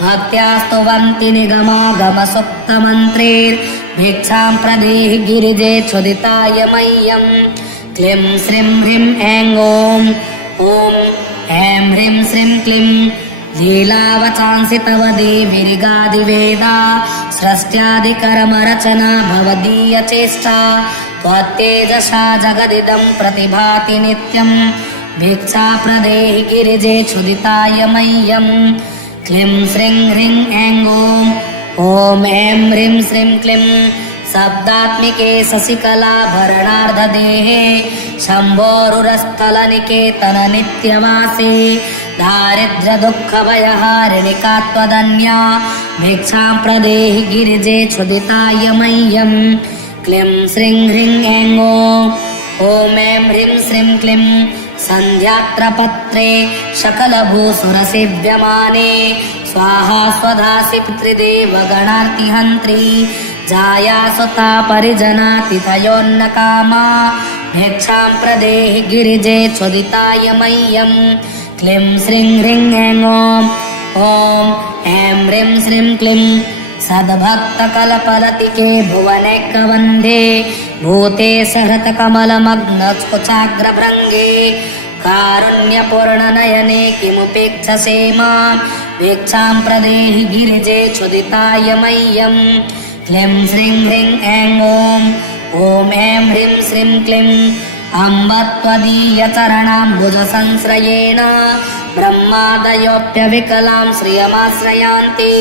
भक्त्या स्तुवन्ति निगमागमसुप्तमन्त्रैर्भिक्षां प्रदेहि गिरिजे क्षुदिताय मह्यं क्लीं श्रीं ह्रीं ऐं ॐ ऐं ह्रीं श्रीं क्लीं लीलावचांसि तव देवीरिगादिवेदा सृष्ट्यादिकर्मरचना भवदीयचेष्टा त्वत्तेजसा जगदिदं प्रतिभाति नित्यं भिक्षा प्रदेहि गिरिजे क्षुदिताय मह्यं क्लीं श्रीं ह्रीं ऐं ॐ ऐं ह्रीं श्रीं क्लीं शब्दात्मिके शशिकलाभरणार्धदेहे शम्भोरुरस्थलनिकेतन नित्यवासे दारिद्र्यदुःखभयहारिणिका त्वदन्या भिक्षां प्रदेहि गिरिजे क्षुदिताय मह्यं क्लीं श्रीं ह्रीं ऐं ॐ ऐं ह्रीं श्रीं क्लीं सन्ध्यात्रपत्रे सकलभूसुरसेव्यमाने स्वाहा स्वधासि पितृदेवगणार्तिहन्त्री जाया सुता परिजनातिथयोन्नकामा भिक्षां प्रदेहि गिरिजे क्षुदिताय मह्यं क्लीं श्रीं ह्रीं ऐं ॐ ऐं ह्रीं श्रीं क्लीं सद्भक्तकलपलतिके भुवनैकवन्धे भूते सहृतकमलमग्नस्कुचाग्रभृङ्गे कारुण्यपूर्णनयने किमुपेक्षसे मां भिक्षां प्रदेहि गिरिजे क्षुदिताय मह्यं क्लीं श्रीं ह्रीं ऐं ॐ ऐं ह्रीं श्रीं क्लीं अम्ब त्वदीयचरणाम्बुजसंश्रयेण ब्रह्मादयोऽप्यविकलां श्रियमाश्रयान्ति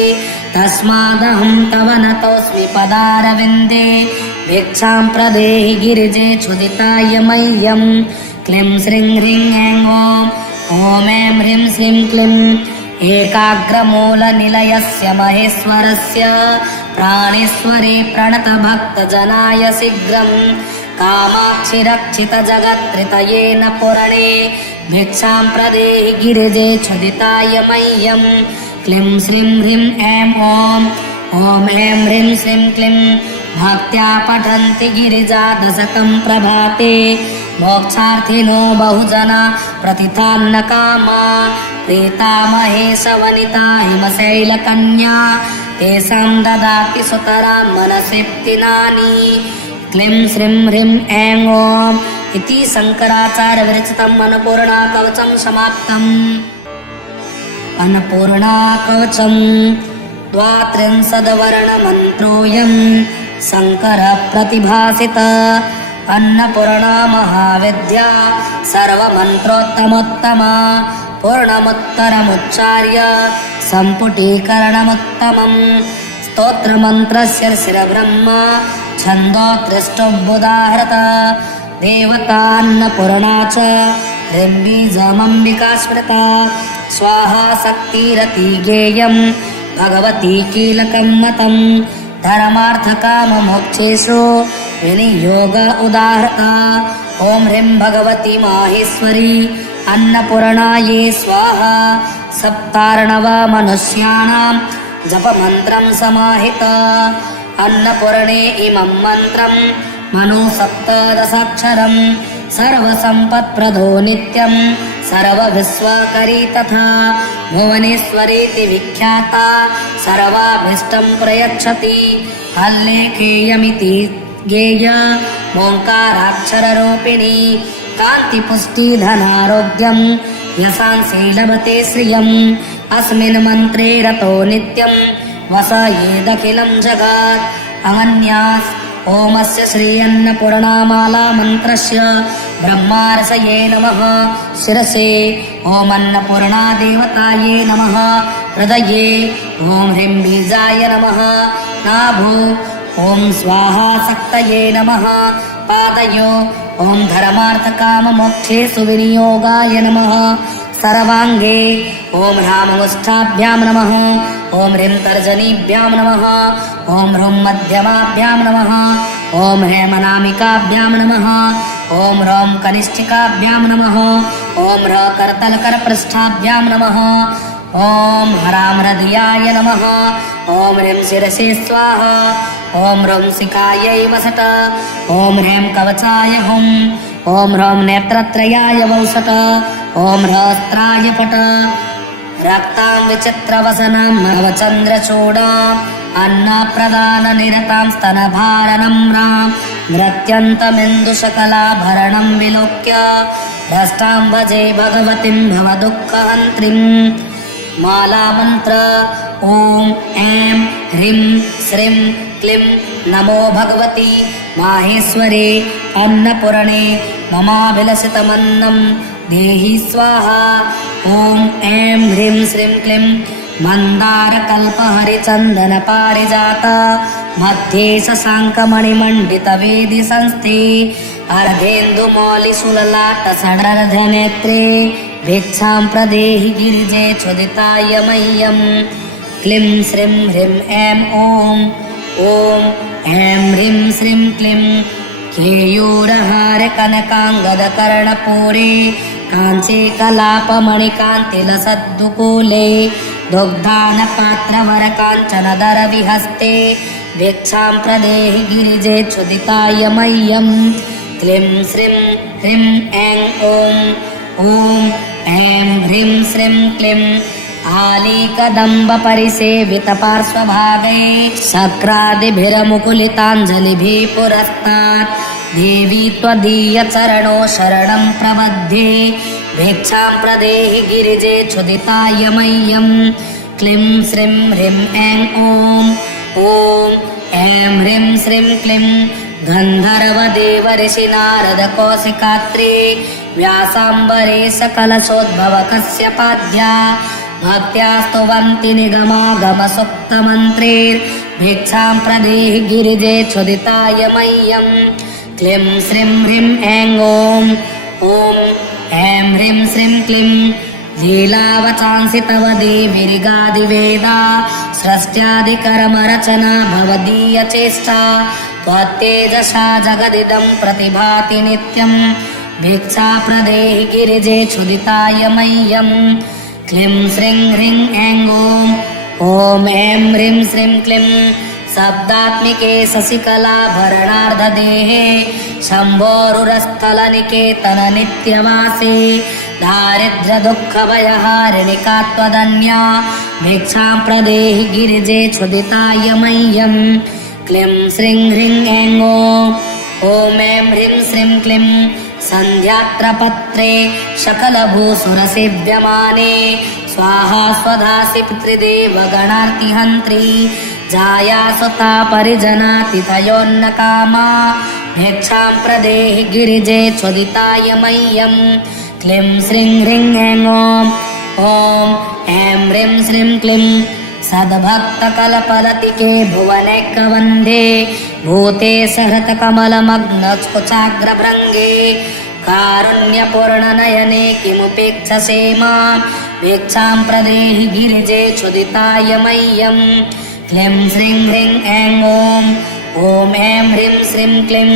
तस्मादहं तव नतोऽस्मि पदारविन्दे भिक्षां प्रदेहि गिरिजे क्षुदिताय मह्यं क्लीं श्रीं ह्रीं ऐं ॐ ऐं ह्रीं श्रीं क्लीं एकाग्रमूलनिलयस्य महेश्वरस्य प्राणेश्वरे प्रणतभक्तजनाय शीघ्रं कामाक्षि रक्षितजगत्त्रितयेन पुरणे भिक्षां प्रदेहि गिरिजे क्षुदिताय मह्यं क्लीं श्रीं ह्रीं ऐं ॐ ऐं ह्रीं श्रीं क्लीं भक्त्या पठन्ति गिरिजा दशकं प्रभाते मोक्षार्थिनो बहुजना प्रतिथान्न कामा प्रीता महेशवनिता हिमशैलकन्या तेषां ददाति सुतरां मनसिप्तिनानि क्लीं श्रीं ह्रीं ऐं ॐ इति शङ्कराचार्य विरचितम् अन्नपूर्णा कवचं समाप्तम्। अन्नपूर्णा कवचं द्वात्रिंशद्वर्णमन्त्रोऽयं शङ्करः प्रतिभासित अन्नपूर्णा महाविद्या सर्वमन्त्रोत्तमोत्तमा पूर्णमुत्तरमुच्चार्य सम्पुटीकरणमुत्तमम् स्तोत्रमन्त्रस्य शिरब्रह्मा छन्दोत्रिष्टुबुदाहृत देवतान्नपूर्णा च ह्रीं स्मृता स्वाहा शक्तिरति गेयं भगवती कीलकं मतं धर्मार्थकाममोक्षेषु विनियोग उदाहृता ॐ ह्रीं भगवती माहेश्वरी अन्नपूर्णायै स्वाहा सप्तार्णव मनुष्याणां जपमन्त्रं समाहित अन्नपूर्णे इमं मन्त्रं मनु सप्तदशाक्षरं सर्वसम्पत्प्रदो नित्यं सर्वविश्वकरी तथा भुवनेश्वरीति विख्याता सर्वाभीष्टं प्रयच्छति हल्लेखेयमिति गेय ओङ्काराक्षररूपिणी कान्तिपुष्टिधनारोग्यं यशांसि लभते श्रियम् अस्मिन् मन्त्रे रतो नित्यं वसयेदखिलं जगत् अनन्यास् ओमस्य श्री अन्नपूर्णामाला मन्त्रस्य ब्रह्मार्षये नमः शिरसे ॐ अन्नपूर्णा देवतायै नमः हृदये ॐ ह्रीं बीजाय नमः नाभो ॐ स्वाहा शक्तये नमः पादयो ॐ धर्मार्थकाममोक्षेषु विनियोगाय नमः सर्वाङ्गे ॐ ह्राममुष्ठाभ्यां नमः ॐ ह्रीं तर्जनीभ्यां नमः ॐ ह्रूं मध्यमाभ्यां नमः ॐ हेमनामिकाभ्यां नमः ॐ ह्रौं कनिष्ठिकाभ्यां नमः ॐ ह्र करतलकरपृष्ठाभ्यां नमः ॐ हरां हृदयाय नमः ॐ ह्रीं शिरसे स्वाहा ॐ ह्रौं शिखायै वसट ॐ ह्रीं कवचाय हुं ॐ ह्रौं नेत्रत्रयाय वौसट ॐ ह्रस्त्राय पट रक्तां विचित्रवसनां नवचन्द्रचूडाम् अन्नप्रदाननिरतां स्तनभारनम्रां नृत्यन्तमिन्दुशकलाभरणं विलोक्य भ्रष्टां भजे भगवतीं भवदुःखहन्त्रीं मालामन्त्र ॐ ऐं ह्रीं श्रीं क्लीं नमो भगवती माहेश्वरे अन्नपूर्णे ममाभिलषितमन्नं देहि स्वाहा ॐ ऐं ह्रीं श्रीं क्लीं मन्दारकल्पहरिचन्दनपारिजात मध्ये शशाङ्कमणिमण्डितवेदि संस्थे अर्धेन्दुमौलिशूललाटसडर्धनेत्रे भिक्षां प्रदेहि गिरिजे क्षुदिताय मह्यं क्लीं श्रीं ह्रीं ऐं ॐ ऐं ह्रीं श्रीं क्लीं केयूरहारकनकाङ्गदकर्णपूरे काञ्ची कलापमणिकान्तिलसद्दुकूले दुग्धानपात्रवरकाञ्चनदरविहस्ते भिक्षां प्रदेहि गिरिजे क्षुदिताय मह्यं क्लीं श्रीं ह्रीं ऐं ॐ ऐं ह्रीं श्रीं क्लीं आलीकदम्बपरिसेवितपार्श्वभागे शक्रादिभिरमुकुलिताञ्जलिभिः पुरस्तात् देवी त्वदीयचरणो शरणं प्रबध्ये भिक्षां प्रदेहि गिरिजे क्षुदिताय मह्यं क्लीं श्रीं ह्रीं ऐं ॐ ऐं ह्रीं श्रीं क्लीं गन्धर्वदेवऋषिनारदकौशिकात्रे व्यासाम्बरेश कलशोद्भवकस्यपाद्या भक्त्या स्तुवन्ति निगमागमसुप्तमन्त्रैर्भिक्षां प्रदेहि गिरिजे क्षुदिताय मह्यं क्लीं श्रीं ह्रीं ऐं ॐ ऐं ह्रीं श्रीं क्लीं लीलावचांसि तव देवीर्गादिवेदा सृष्ट्यादिकर्मरचना भवदीयचेष्टा त्वत्तेजसा जगदिदं प्रतिभाति नित्यं भिक्षाप्रदेहि गिरिजे क्षुदिताय मह्यं क्लीं श्रीं ह्रीं ऐं ॐ ऐं ह्रीं श्रीं क्लीं शब्दात्मिके शशिकलाभरणार्धदेहे शम्भोरुरस्थलनिकेतन नित्यवासे दारिद्र्यदुःखभयहारिणिका त्वदन्या भिक्षां प्रदेहि गिरिजे क्षुदिताय मह्यं क्लीं श्रीं ह्रीं ऐं ॐ ऐं ह्रीं श्रीं क्लीं सन्ध्यात्रपत्रे सकलभूसुरसेव्यमाने स्वाहा स्वधासि पितृदेवगणार्तिहन्त्री जाया सुता परिजनातिथयोन्नकामा भिक्षां प्रदेहि गिरिजे क्षुदिताय मह्यं क्लीं श्रीं ह्रीं ऐं ॐ ऐं ह्रीं श्रीं क्लीं सद्भक्तकल्पलतिके भुवनैकवन्धे भूते सहृतकमलमग्नकुचाग्रभृङ्गे कारुण्यपूर्णनयने किमुपेक्षसे मां भिक्षां प्रदेहि गिरिजे क्षुदिताय मह्यं क्लीं श्रीं ह्रीं ऐं ॐ ऐं ह्रीं श्रीं क्लीं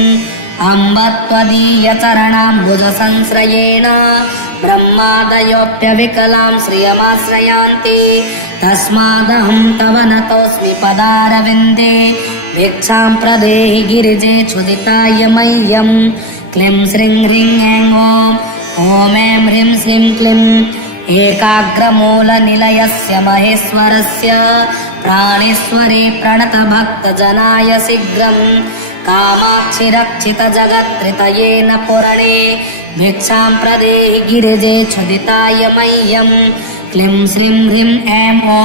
अम्ब त्वदीयचरणाम्बुजसंश्रयेण ब्रह्मादयोऽप्यविकलां श्रियमाश्रयान्ति तस्मादहं तव नतोऽस्मि पदारविन्दे भिक्षां प्रदेहि गिरिजे क्षुदिताय मह्यं क्लीं श्रीं ह्रीं ऐं ॐ ऐं ह्रीं श्रीं क्लीं एकाग्रमूलनिलयस्य महेश्वरस्य प्राणेश्वरे प्रणतभक्तजनाय शीघ्रं कामाक्षि रक्षितजगत्त्रितयेन पुरणे भिक्षां प्रदेहि गिरिजे क्षुदिताय मह्यं क्लीं श्रीं ह्रीं ऐं ॐ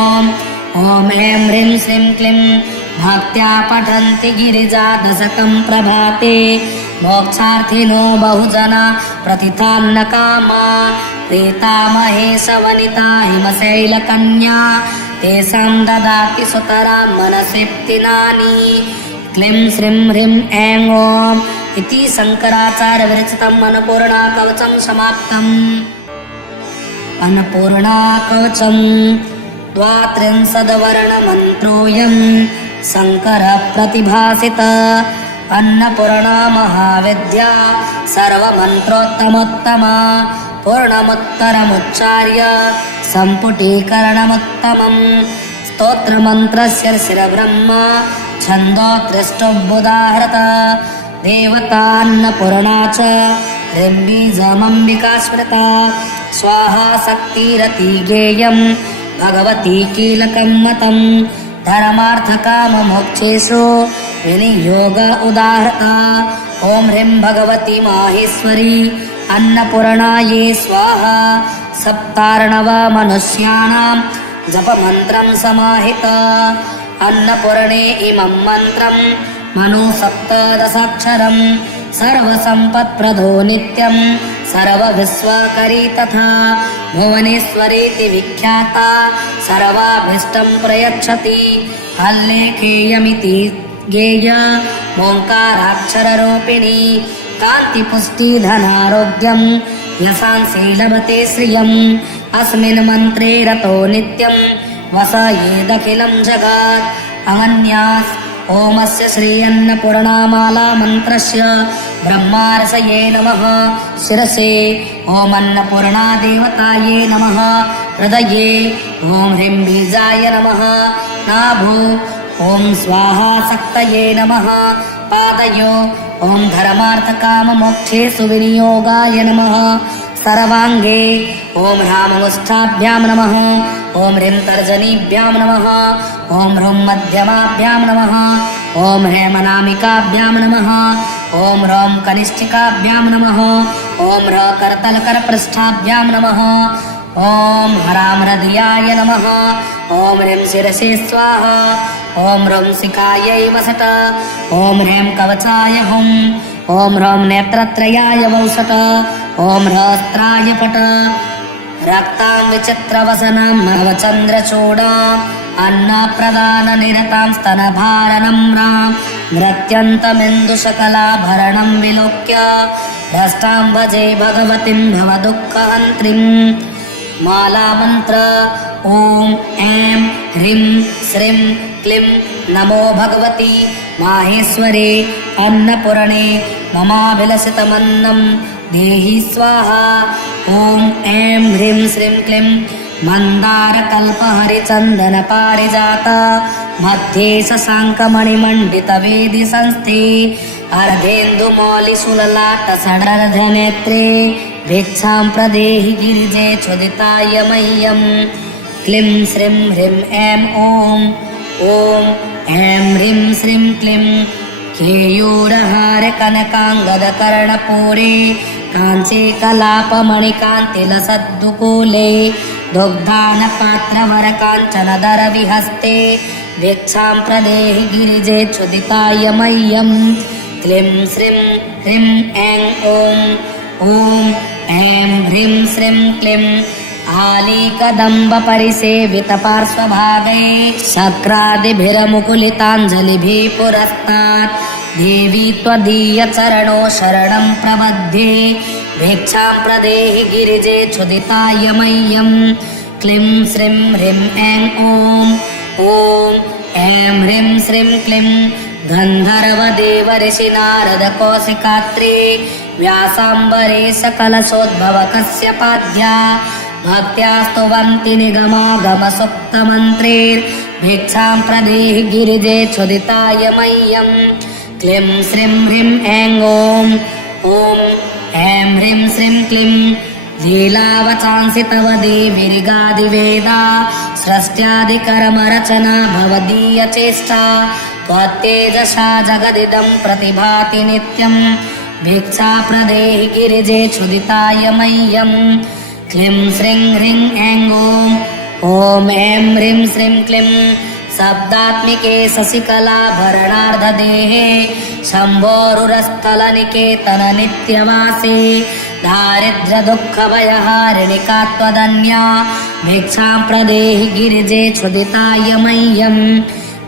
ऐं ह्रीं श्रीं क्लीं भक्त्या पठन्ति गिरिजादशकं प्रभाते मोक्षार्थिनो बहुजना प्रतिथान्नकामा प्रीता महेशवनिता हिमशैलकन्या तेषां ददाति सुतरां मनसेप्तिनानि क्लीं श्रीं ह्रीं ऐं इति शङ्कराचार्यविरचितम् अन्नपूर्णाकवचं समाप्तम्। अन्नपूर्णाकवचं द्वात्रिंशद्वर्णमन्त्रोऽयं शङ्करप्रतिभासित अन्नपूर्णा महाविद्या सर्वमन्त्रोत्तमोत्तमा पूर्णमुत्तरमुच्चार्य सम्पुटीकरणमुत्तमम् स्तोत्रमन्त्रस्य शिरब्रह्म छन्दोत्रिष्टुबुधाहृत देवतान्नपूर्णा च ह्रीं स्मृता स्वाहा शक्तिरति गेयं भगवती कीलकं मतं धर्मार्थकाममोक्षेषु विनियोग उदाहृता ॐ ह्रीं भगवती माहेश्वरी अन्नपूर्णायै स्वाहा सप्तार्णव मनुष्याणां जपमन्त्रं समाहित अन्नपूर्णे इमं मन्त्रं मनु सप्तदशाक्षरं सर्वसम्पत्प्रदो नित्यं सर्वविश्वकरी तथा भुवनेश्वरीति विख्याता सर्वाभीष्टं प्रयच्छति हल्लेखेयमिति गेय ओङ्काराक्षररूपिणी कान्तिपुष्टिधनारोग्यं यशांसि लभते श्रियम् अस्मिन् मन्त्रे रतो नित्यं वसयेदखिलं जगत् अनन्यास् ओमस्य श्री अन्नपूर्णामाला मन्त्रस्य ब्रह्मार्षये नमः शिरसे ॐ अन्नपूर्णा देवताये नमः हृदये ॐ ह्रीं बीजाय नमः नाभो ॐ स्वाहा शक्तये नमः पादयो ॐ धर्मार्थकाममोक्षेषु विनियोगाय नमः सर्वाङ्गे ॐ ह्राममुष्ठाभ्यां नमः ॐ ह्रीं तर्जनीभ्यां नमः ॐ ह्रूं मध्यमाभ्यां नमः ॐ ह्रेमनामिकाभ्यां नमः ॐ ह्रौं कनिष्ठिकाभ्यां नमः ॐ ह्र करतलकरपृष्ठाभ्यां नमः ॐ हरां हृदयाय नमः ॐ ह्रीं शिरसे स्वाहा ॐ ह्रौं शिखायै वसट ॐ ह्रीं कवचाय हुम् ॐ ह्रौं नेत्रत्रयाय वौषट ॐ ह्रस्त्राय पट रक्तां विचित्रवसनां नवचन्द्रचूडाम् अन्नप्रदाननिरतां स्तनभारनम्रां नृत्यन्तमेन्दुशकलाभरणं विलोक्य भ्रष्टां भजे भगवतीं भवदुःखहन्त्रीं। मालामन्त्र ॐ ऐं ह्रीं श्रीं क्लीं नमो भगवती माहेश्वरे अन्नपूर्णे ममाभिलषितमन्नं देहि स्वाहा। ॐ ऐं ह्रीं श्रीं क्लीं मन्दारकल्पहरिचन्दनपारिजात मध्ये शशाङ्कमणिमण्डितवेदि संस्थे अर्धेन्दुमौलिशूललाटसडर्धनेत्रे भिक्षां प्रदेहि गिरिजे चोदिताय मह्यं। क्लीं श्रीं ह्रीं ऐं ॐ ऐं ह्रीं श्रीं क्लीं केयूरहार कनकाङ्गदकर्णपूरे काञ्ची कलापमणिकान्तिलसद्दुकूले दुग्धानपात्रवरकाञ्चनदरविहस्ते भिक्षां प्रदेहि गिरिजे चोदिताय मह्यं। क्लीं श्रीं ह्रीं ऐं ॐ ऐं ह्रीं श्रीं क्लीं आलीकदम्बपरिसेवितपार्श्वभागे शक्रादिभिरमुकुलिताञ्जलिभिः पुरस्तात् देवी त्वदीयचरणो शरणं प्रबध्ये भिक्षां प्रदेहि गिरिजे चोदिताय मह्यं। क्लीं श्रीं ह्रीं ऐं ॐ ऐं ह्रीं श्रीं क्लीं गन्धर्वदेवऋषिनारदकौशिकात्रे व्यासाम्बरे सकलशोद्भवकस्यपाद्या भक्त्या स्तुवन्ति निगमागमसुप्तमन्त्रैर्भिक्षां प्रदेहि गिरिजे चोदिताय मह्यं। क्लीं श्रीं ह्रीं ऐं ॐ ऐं ह्रीं श्रीं क्लीं लीलावचांसि तव देवीर्गादिवेदा सृष्ट्यादिकर्मरचना भवदीयचेष्टा त्वत्तेजसा जगदिदं प्रतिभाति नित्यं भिक्षा प्रदेहि गिरिजे चोदिताय मह्यं। क्लीं श्रीं ह्रीं ऐं ॐ ऐं ह्रीं श्रीं क्लीं शब्दात्मिके शशिकलाभरणार्धदेहे शम्भोरुरस्थलनिकेतन नित्यवासे दारिद्र्यदुःखभयहारिणिका त्वदन्या भिक्षां प्रदेहि गिरिजे चोदिताय मह्यं।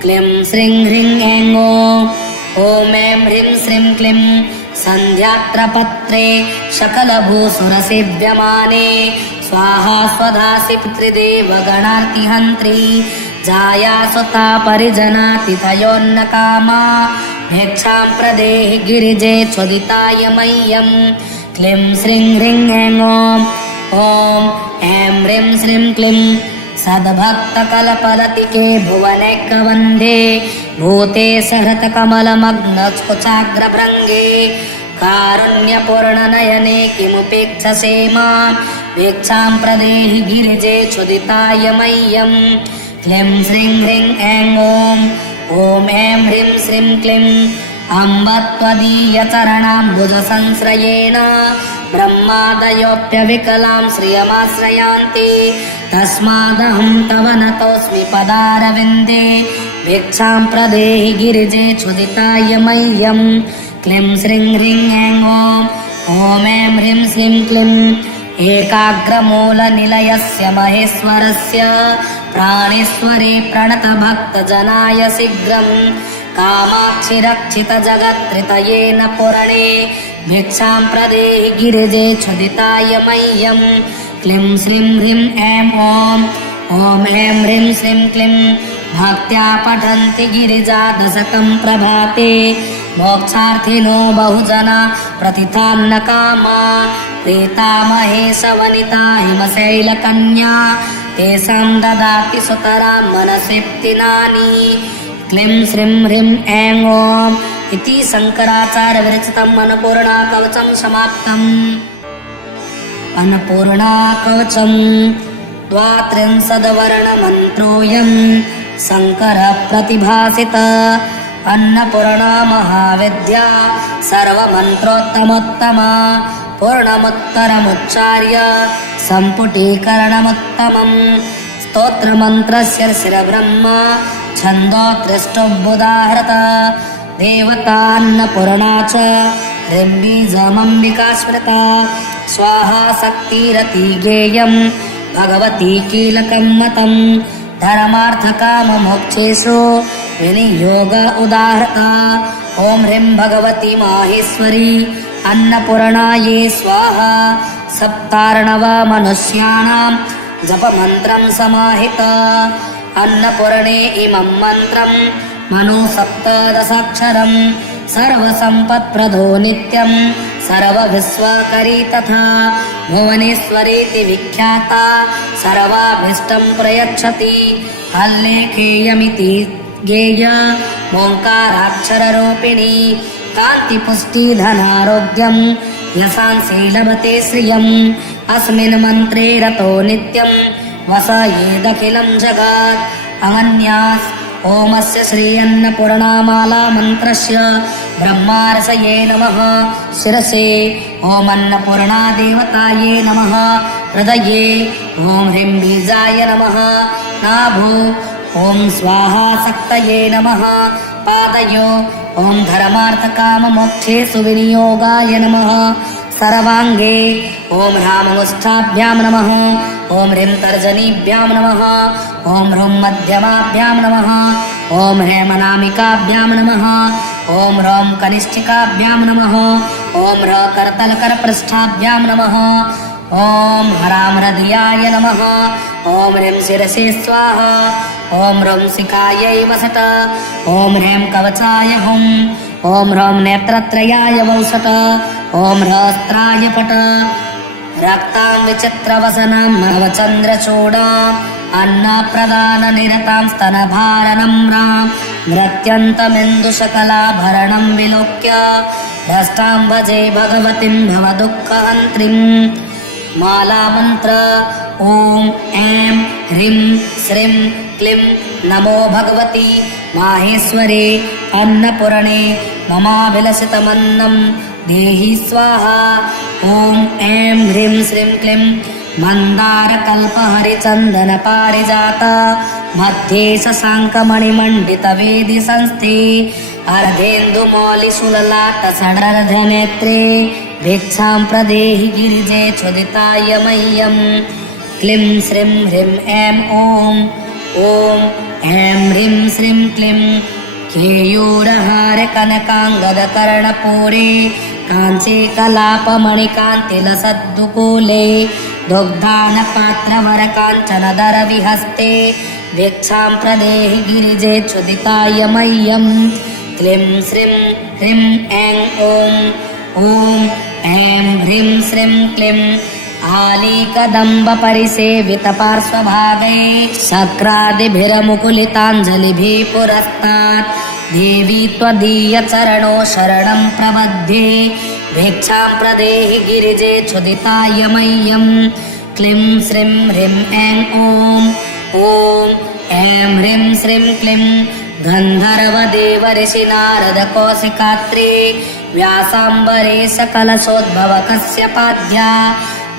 क्लीं श्रीं ह्रीं ऐं ॐ ऐं ह्रीं श्रीं क्लीं सन्ध्यात्रपत्रे सकलभूसुरसेव्यमाने स्वाहा स्वधासि पितृदेवगणार्तिहन्त्री जाया सुता परिजनातिथयोन्नकामा भिक्षां प्रदेहि गिरिजे चोदिताय मह्यं। क्लीं श्रीं ह्रीं ऐं ॐ ऐं ह्रीं श्रीं क्लीं सद्भक्तकलपलतिके भुवनैकवन्धे भूतेशहृतकमलमग्नकुचाग्रभृङ्गे कारुण्यपूर्णनयने किमुपेक्षसे मां भिक्षां प्रदेहि गिरिजे चोदिताय मह्यं। क्लीं श्रीं ह्रीं ऐं ॐ ऐं ह्रीं श्रीं क्लीं अम्ब त्वदीयचरणाम्बुजसंश्रयेण ब्रह्मादयोऽप्यविकलां श्रियमाश्रयान्ति तस्मादहं तव नतोऽस्मि पदारविन्दे भिक्षां प्रदेहि गिरिजे चोदिताय मह्यं। क्लीं श्रीं ह्रीं ऐं ॐ ऐं ह्रीं श्रीं क्लीं एकाग्रमूलनिलयस्य महेश्वरस्य प्राणेश्वरे प्रणतभक्तजनाय शीघ्रं कामाक्षि रक्षितजगत्त्रितयेन पूर्णे भिक्षां प्रदेहि गिरिजे चोदिताय मह्यं। क्लीं श्रीं ह्रीं ऐं ॐ ऐं ह्रीं श्रीं क्लीं भक्त्या पठन्ति गिरिजादशकं प्रभाते मोक्षार्थिनो बहुजना प्रतिथान्नकामा प्रीतामहेशवनिता हिमशैलकन्या तेषां ददाति सुतरां मनसिप्तिनानि। क्लीं श्रीं ह्रीं ऐं ॐ इति शङ्कराचार्यविरचितम् अन्नपूर्णाकवचं समाप्तम्। अन्नपूर्णाकवचं द्वात्रिंशद्वर्णमन्त्रोऽयं शङ्करः प्रतिभासित अन्नपूर्णा महाविद्या सर्वमन्त्रोत्तमोत्तमा पूर्णमुत्तरमुच्चार्य सम्पुटीकरणमुत्तमम् स्तोत्रमन्त्रस्य शिरब्रह्म छन्दोत्रिष्टुबुधाहृत देवतान्नपूर्णा च ह्रीं स्मृता स्वाहा शक्तिरति गेयं भगवती कीलकं मतं धर्मार्थकाममोक्षेषु विनियोग उदाहृता। ॐ ह्रीं भगवती माहेश्वरी अन्नपूर्णायै स्वाहा। सप्तार्णव मनुष्याणां जपमन्त्रं समाहिता। अन्नपूर्णे इमं मन्त्रं मनु सप्तदशाक्षरं सर्वसम्पत्प्रदो नित्यं सर्वविश्वकरी तथा भुवनेश्वरीति विख्याता सर्वाभीष्टं प्रयच्छति। हल्लेखेयमिति ज्ञेय ओङ्काराक्षररूपिणी कान्तिपुष्टिधनारोग्यं यशांसि लभते श्रियम्। अस्मिन् मन्त्रे रतो नित्यं वसयेदखिलं जगत्। अगन्यास् ओमस्य श्री अन्नपूर्णामाला मन्त्रस्य ब्रह्मार्षये नमः। शिरसे ॐ अन्नपूर्णा देवतायै नमः। हृदये ॐ ह्रीं बीजाय नमः। नाभो ॐ स्वाहा शक्तये नमः। पादयो ॐ धर्मार्थकाममोक्षेषु विनियोगाय नमः। सर्वाङ्गे ॐ ह्राममुष्ठाभ्यां नमः। ॐ ह्रीं तर्जनीभ्यां नमः। ॐ ह्रूं मध्यमाभ्यां नमः। ॐ ह्रेमनामिकाभ्यां नमः। ॐ ह्रौं कनिष्ठिकाभ्यां नमः। ॐ ह्र करतलकरपृष्ठाभ्यां नमः। ॐ ह्रां हृदयाय नमः। ॐ ह्रीं शिरसे स्वाहा। ॐ ह्रौं शिखायै वसट। ॐ ह्रीं कवचाय हुं। ॐ ह्रौं नेत्रत्रयाय वौसट। ॐ ह्रस्त्राय पट। रक्तां विचित्रवसनां नवचन्द्रचूडाम् अन्नप्रदाननिरतां स्तनभारनम्रां नृत्यन्तमिन्दुशकलाभरणं विलोक्य भ्रष्टां भजे भगवतीं भवदुःखहन्त्रीम्। मालामन्त्र ॐ ऐं ह्रीं श्रीं क्लीं नमो भगवती माहेश्वरे अन्नपूर्णे ममाभिलषितमन्नं देहि स्वाहा। ॐ ऐं ह्रीं श्रीं क्लीं मन्दारकल्पहरिचन्दनपारिजात मध्ये शशाङ्कमणिमण्डितवेदि संस्थे अर्धेन्दुमौलिशूललाटसडर्धनेत्रे भिक्षां प्रदेहि गिरिजे क्षुदिताय मह्यं। क्लीं श्रीं ह्रीं ऐं ॐ ऐं ह्रीं श्रीं क्लीं केयूरहार कनकाङ्गदकर्णपूरे काञ्ची कलापमणिकान्तिलसद्दुकूले दुग्धानपात्रवरकाञ्चनदरविहस्ते भिक्षां प्रदेहि गिरिजे क्षुदिताय मह्यं। क्लीं श्रीं ह्रीं ऐं ॐ ऐं ह्रीं श्रीं क्लीं आलीकदम्बपरिसेवितपार्श्वभागे शक्रादिभिरमुकुलिताञ्जलिभिः पुरस्तात् देवी त्वदीयचरणो शरणं प्रबध्ये भिक्षां प्रदेहि गिरिजे क्षुदिताय मह्यं। क्लीं श्रीं ह्रीं ऐं ॐ ऐं ह्रीं श्रीं क्लीं गन्धर्वदेवऋषि नारदकौशिकात्रे व्यासाम्बरे सकलशोद्भवकस्यपाद्या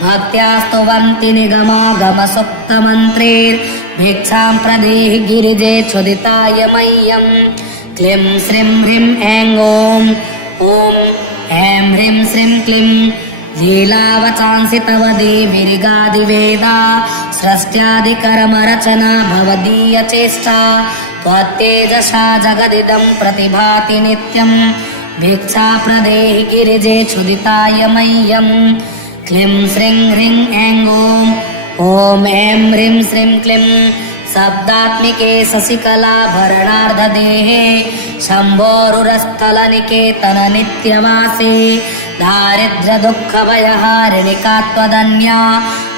भक्त्या स्तुवन्ति निगमागमसुप्तमन्त्रैर्भिक्षां प्रदेहि गिरिजे क्षुदिताय मह्यं। क्लीं श्रीं ह्रीं ऐं ॐ ऐं ह्रीं श्रीं क्लीं लीलावचांसि तव देवीर्गादिवेदा सृष्ट्यादिकर्मरचना भवदीयचेष्टा त्वत्तेजसा जगदिदं प्रतिभाति नित्यं भिक्षा प्रदेहि गिरिजे क्षुदिताय मह्यं। क्लीं श्रीं ह्रीं ऐं ॐ ऐं ह्रीं श्रीं क्लीं शब्दात्मिके शशिकलाभरणार्धदेहे शम्भोरुरस्थलनिकेतन नित्यवासे दारिद्र्यदुःखभयहारिणिका त्वदन्या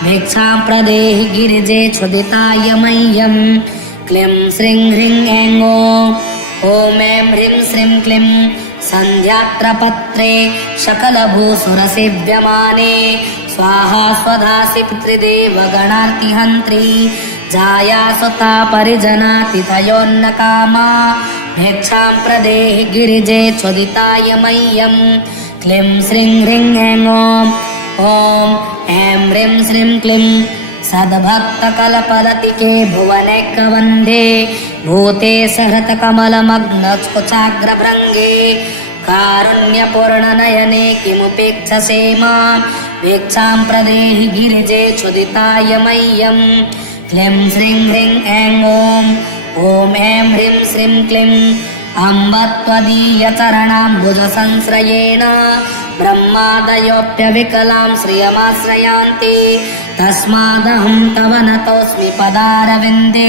भिक्षां प्रदेहि गिरिजे क्षुदिताय मह्यं। क्लीं श्रीं ह्रीं ऐं ॐ ऐं ह्रीं श्रीं क्लीं सन्ध्यात्रपत्रे सकलभूसुरसेव्यमाने स्वाहा स्वधासि पितृदेवगणार्तिहन्त्री जाया सुता परिजनातिथयोन्नकामा भिक्षां प्रदेहि गिरिजे क्षुदिताय मह्यं। क्लीं श्रीं ह्रीं ऐं ॐ ऐं ह्रीं श्रीं क्लीं सद्भक्तकल्पलतिके भुवनैकवन्धे भूते सहृतकमलमग्नकुचाग्रभृङ्गे कारुण्यपूर्णनयने किमुपेक्षसे मां भिक्षां प्रदेहि गिरिजे क्षुदिताय मह्यं। क्लीं श्रीं ह्रीं ऐं ॐ ऐं ह्रीं श्रीं क्लीं अम्ब त्वदीयचरणाम्बुजसंश्रयेण ब्रह्मादयोऽप्यविकलां श्रियमाश्रयान्ति तस्मादहं तव नतोऽस्मि पदारविन्दे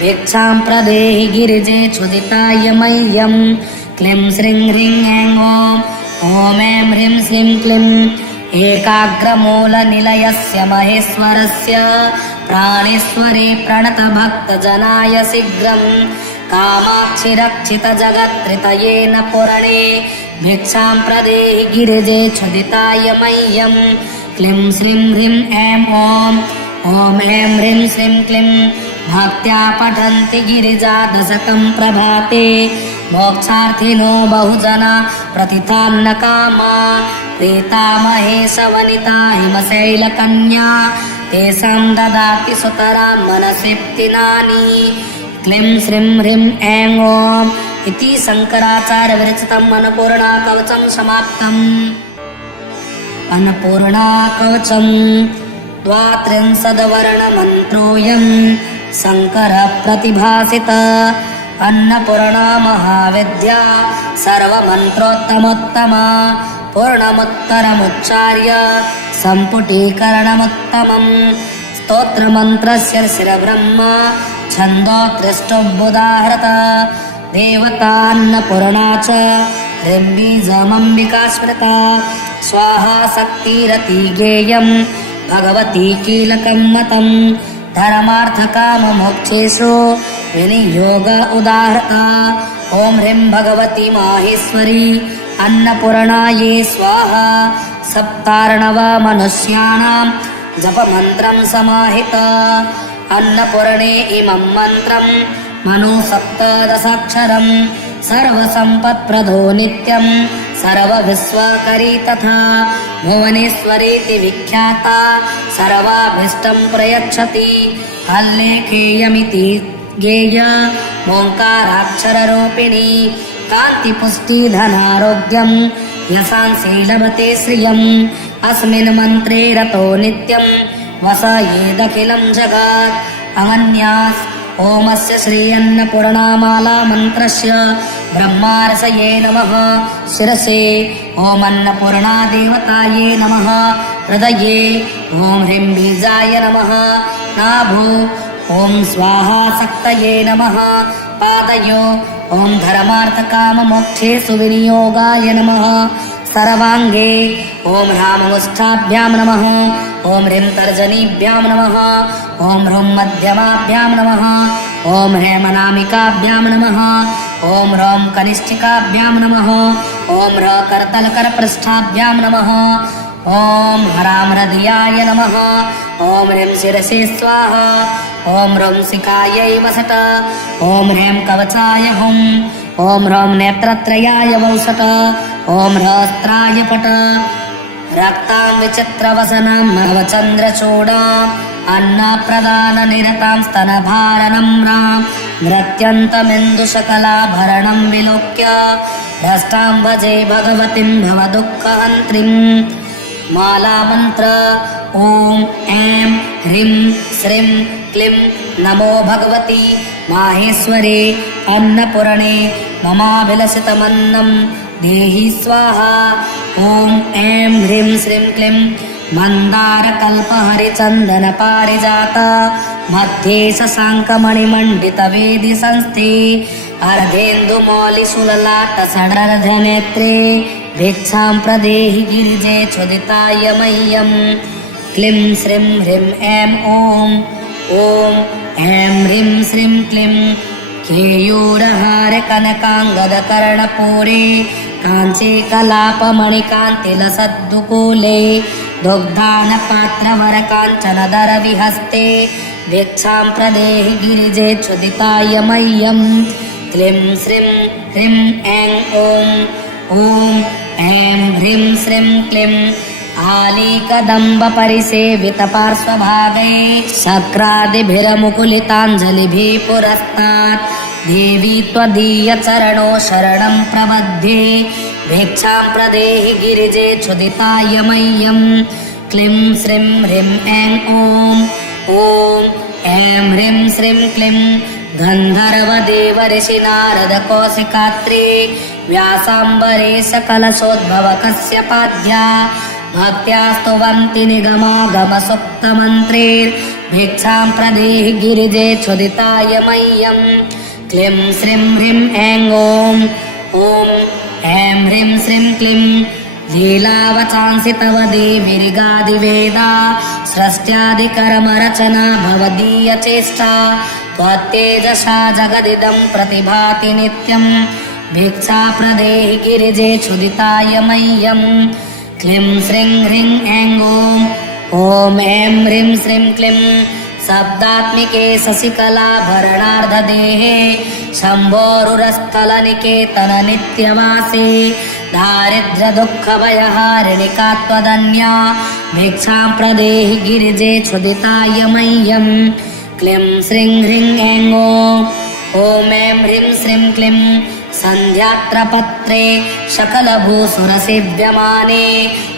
भिक्षां प्रदेहि गिरिजे क्षुदिताय मह्यं क्लीं श्रीं ह्रीं ऐं ॐ ऐं ह्रीं श्रीं क्लीं एकाग्रमूलनिलयस्य महेश्वरस्य प्राणेश्वरे प्रणतभक्तजनाय शीघ्रं कामाक्षि रक्षितजगत्त्रितयेन पुरणे भिक्षां प्रदेहि गिरिजे क्षुदिताय मह्यं क्लीं श्रीं ह्रीं ऐं ॐ ऐं ह्रीं श्रीं क्लीं भक्त्या पठन्ति गिरिजा दशकं प्रभाते मोक्षार्थिनो बहुजना प्रतिथान्न कामा प्रीता महेशवनिता हिमशैलकन्या तेषां ददाति सुतरां मनसिप्तिनानि क्लीं श्रीं ह्रीं ऐं ॐ इति शङ्कराचार्य विरचितम् अन्नपूर्णा कवचं समाप्तम्। अन्नपूर्णा कवचं द्वात्रिंशद्वर्णमन्त्रोऽयं शङ्करः प्रतिभासित अन्नपूर्णा महाविद्या सर्वमन्त्रोत्तमोत्तमा पूर्णमुत्तरमुच्चार्य सम्पुटीकरणमुत्तमम् स्तोत्रमन्त्रस्य शिरब्रह्मा छन्दोत्कृष्टोऽभ्युदाहृत देवतान्नपूर्णा च ह्रीं स्मृता स्वाहा शक्तिरति गेयं भगवती कीलकं मतं धर्मार्थकाममोक्षेषु विनियोग उदाहृता ॐ ह्रीं भगवती माहेश्वरी अन्नपूर्णायै स्वाहा सप्तार्णव मनुष्याणां जपमन्त्रं समाहित अन्नपूर्णे इमं मन्त्रं मनु सप्तदशाक्षरं सर्वसम्पत्प्रदो नित्यं सर्वविश्वकरी तथा भुवनेश्वरीति विख्याता सर्वाभीष्टं प्रयच्छति हल्लेखेयमिति गेय ओङ्काराक्षररूपिणी कान्तिपुष्टिधनारोग्यं यशांसि लभते श्रियम् अस्मिन् मन्त्रे रतो नित्यं वसयेदखिलं जगत् अनन्यास् ओमस्य श्री अन्नपूर्णामाला मन्त्रस्य ब्रह्मार्षये नमः शिरसे ॐ अन्नपूर्णा देवताये नमः हृदये ॐ ह्रीं बीजाय नमः नाभो ॐ स्वाहा शक्तये नमः पादयो ॐ धर्मार्थकाममोक्षेषु विनियोगाय नमः सर्वाङ्गे ॐ ह्राममुष्ठाभ्यां नमः ॐ ह्रीं तर्जनीभ्यां नमः ॐ ह्रूं मध्यमाभ्यां नमः ॐ ह्रेमनामिकाभ्यां नमः ॐ ह्रौं कनिष्ठिकाभ्यां नमः ॐ ह्र करतलकरपृष्ठाभ्यां नमः ॐ हरां हृदयाय नमः ॐ ह्रीं शिरसे स्वाहा ॐ ह्रौं शिखायै वसट ॐ ह्रीं कवचाय हुं ॐ ह्रौं नेत्रत्रयाय वौसट ॐ ह्रस्त्राय पट रक्तां विचित्रवसनां नवचन्द्रचूडाम् अन्नप्रदाननिरतां स्तनभारनम्रां नृत्यन्तमिन्दुशकलाभरणं विलोक्य भ्रष्टां भजे भगवतीं भवदुःखहन्त्रीं मालामन्त्र ॐ ऐं ह्रीं श्रीं क्लीं नमो भगवती माहेश्वरे अन्नपूर्णे ममाभिलषितमन्नं देहि स्वाहा ॐ ऐं ह्रीं श्रीं क्लीं मन्दारकल्पहरिचन्दनपारिजात मध्ये शशाङ्कमणिमण्डितवेदि संस्थे अर्धेन्दुमौलिशूललाटसडर्धनेत्रे भिक्षां प्रदेहि गिरिजे क्षुदिताय मह्यं क्लीं श्रीं ह्रीं ऐं ॐ ऐं ह्रीं श्रीं क्लीं केयूरहारकनकाङ्गदकर्णपूरे काञ्ची कलापमणिकान्तिलसद्दुकूले दुग्धानपात्रवरकाञ्चनदरविहस्ते भिक्षां प्रदेहि गिरिजे क्षुदिताय मह्यं क्लीं श्रीं ह्रीं ऐं ॐ ऐं ह्रीं श्रीं क्लीं आलीकदम्बपरिसेवितपार्श्वभागे शक्रादिभिरमुकुलिताञ्जलिभिः पुरस्तात् देवी त्वदीयचरणो शरणं प्रबध्ये भिक्षां प्रदेहि गिरिजे क्षुदिताय मह्यं क्लीं श्रीं ह्रीं ऐं ॐ ऐं ह्रीं श्रीं क्लीं गन्धर्वदेव ऋषि नारद कौशिकात्रि व्यासाम्बरे सकलशोद्भव कश्यपाद्या भक्त्या स्तुवन्ति निगमागमसुप्तमन्त्रेर्भिक्षां प्रदेहि गिरिजे क्षुदिताय मह्यम् क्लीं श्रीं ह्रीं ऐं ॐ ऐं ह्रीं श्रीं क्लीं लीलावचांसि तव देवीर्गादिवेदा सृष्ट्यादिकर्मरचना भवदीयचेष्टा त्वत्तेजसा जगदिदं प्रतिभाति नित्यं भिक्षा प्रदेहि गिरिजे क्षुदिताय मह्यम् क्लीं श्रीं ह्रीं ऐं ॐ ऐं ह्रीं श्रीं क्लीं शब्दात्मिके शशिकलाभरणार्धदेहे शम्भोरुरस्थलनिकेतन नित्यवासे दारिद्र्यदुःखभयहारिणिका त्वदन्या भिक्षां प्रदेहि गिरिजे क्षुदिताय मह्यम् क्लीं श्रीं ह्रीं ऐं ॐ ऐं ह्रीं श्रीं क्लीं सन्ध्यात्रपत्रे सकलभूसुरसेव्यमाने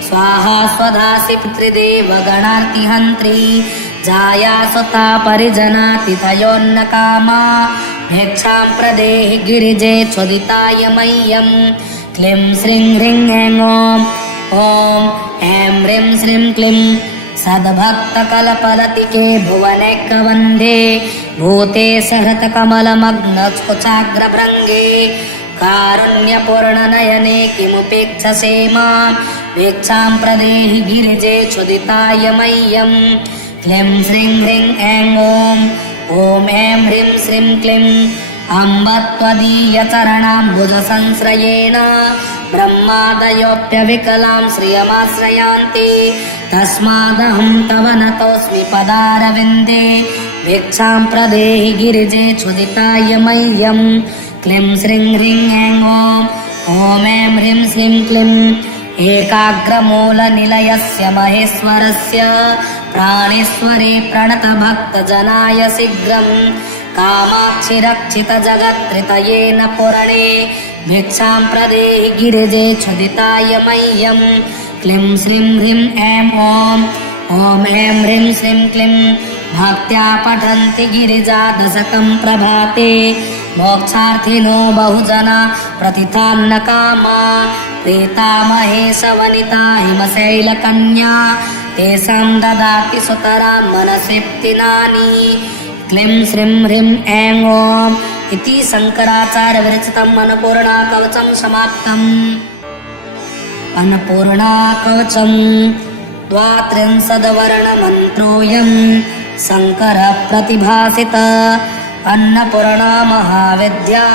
स्वाहा स्वधासि पितृदेवगणार्तिहन्त्री जाया सुता परिजनातिथयोन्नकामा भिक्षां प्रदेहि गिरिजे क्षुदिताय मह्यम् क्लीं श्रीं ह्रीं ऐं ॐ ऐं ह्रीं श्रीं क्लीं सद्भक्तकल्पलतिके भुवनैकवन्धे भूते सहृतकमलमग्नकुचाग्रभृङ्गे कारुण्यपूर्णनयने किमुपेक्षसे मां भिक्षां प्रदेहि गिरिजे क्षुदिताय मह्यम् क्लीं श्रीं ह्रीं ऐं ॐ ऐं ह्रीं श्रीं क्लीं अम्ब त्वदीयचरणाम्बुजसंश्रयेण ब्रह्मादयोऽप्यविकलां श्रियमाश्रयान्ति तस्मादहं तव नतोऽस्मि पदारविन्दे भिक्षां प्रदेहि गिरिजे क्षुदिताय मह्यम् क्लीं श्रीं ह्रीं ऐं ॐ ऐं ह्रीं श्रीं क्लीं एकाग्रमूलनिलयस्य महेश्वरस्य प्राणेश्वरे प्रणतभक्तजनाय शीघ्रं कामाक्षि रक्षितजगत्त्रितयेन पुरणे भिक्षां प्रदेहि गिरिजे क्षुदिताय मह्यम् क्लीं श्रीं ह्रीं ऐं ॐ ऐं ह्रीं श्रीं क्लीं भक्त्या पठन्ति गिरिजादशकं प्रभाते मोक्षार्थिनो बहुजना प्रतिथान्नकामा प्रीतामहेशवनिता हिमशैलकन्या तेषां ददाति सुतरां मनसिप्तिनानि क्लीं श्रीं ह्रीं ऐं ॐ इति शङ्कराचार्यविरचितम् अन्नपूर्णाकवचं समाप्तम्। अन्नपूर्णाकवचं द्वात्रिंशद्वर्णमन्त्रोऽयं शङ्करप्रतिभासित अन्नपूर्णा महाविद्या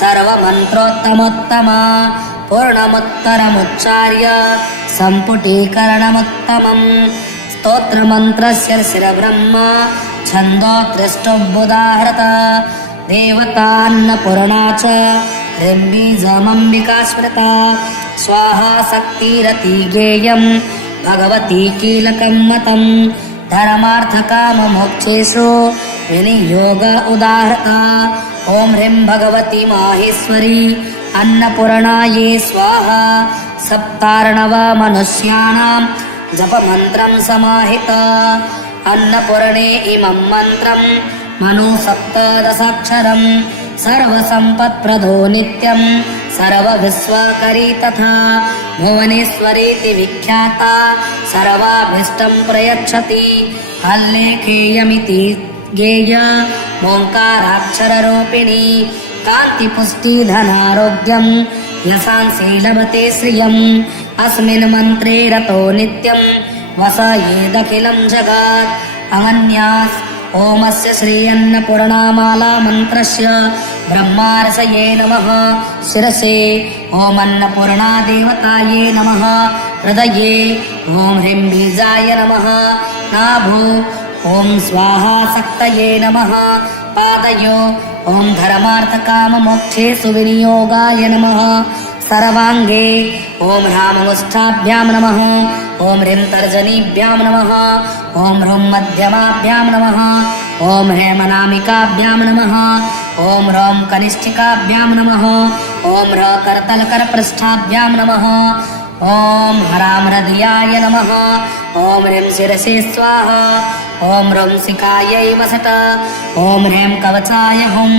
सर्वमन्त्रोत्तमोत्तमा पूर्णमुत्तरमुच्चार्य सम्पुटीकरणमुत्तमम् स्तोत्रमन्त्रस्य शिरब्रह्म छन्दोत्रिष्टुबुदाहृत देवतान्नपूर्णा च ह्रीं स्मृता स्वाहा शक्तिरति गेयं भगवती कीलकं मतं धर्मार्थकाममोक्षेषु विनियोग उदाहृता ॐ ह्रीं भगवती माहेश्वरी अन्नपूर्णायै स्वाहा सप्तार्णव मनुष्याणां जपमन्त्रं समाहित अन्नपूर्णे इमं मन्त्रं मनु सप्तदशाक्षरं सर्वसम्पत्प्रदो नित्यं सर्वविश्वकरी तथा भुवनेश्वरीति विख्याता सर्वाभीष्टं प्रयच्छति हल्लेखेयमिति गेय ओङ्काराक्षररूपिणी कान्तिपुष्टिधनारोग्यं यशांसि लभते श्रियम् अस्मिन् मन्त्रे रतो नित्यं वसयेदखिलं जगत् अनन्यास् ओमस्य श्री अन्नपूर्णामाला मन्त्रस्य ब्रह्मार्षये नमः शिरसे ॐ अन्नपूर्णा देवताये नमः हृदये ॐ ह्रीं बीजाय नमः नाभो ॐ स्वाहा शक्तये नमः पादयो ॐ धर्मार्थकाममोक्षेषु विनियोगाय नमः सर्वाङ्गे ॐ ह्राममुष्ठाभ्यां नमः ॐ ह्रीं तर्जनीभ्यां नमः ॐ ह्रूं मध्यमाभ्यां नमः ॐ हेमनामिकाभ्यां नमः ॐ ह्रौं कनिष्ठिकाभ्यां नमः ॐ ह्र करतलकरपृष्ठाभ्यां नमः ॐ हरां हृदयाय नमः। ॐ ह्रीं शिरसे स्वाहा। ॐ ह्रौं सिकायै वसट। ॐ ह्रीं कवचाय हुम्।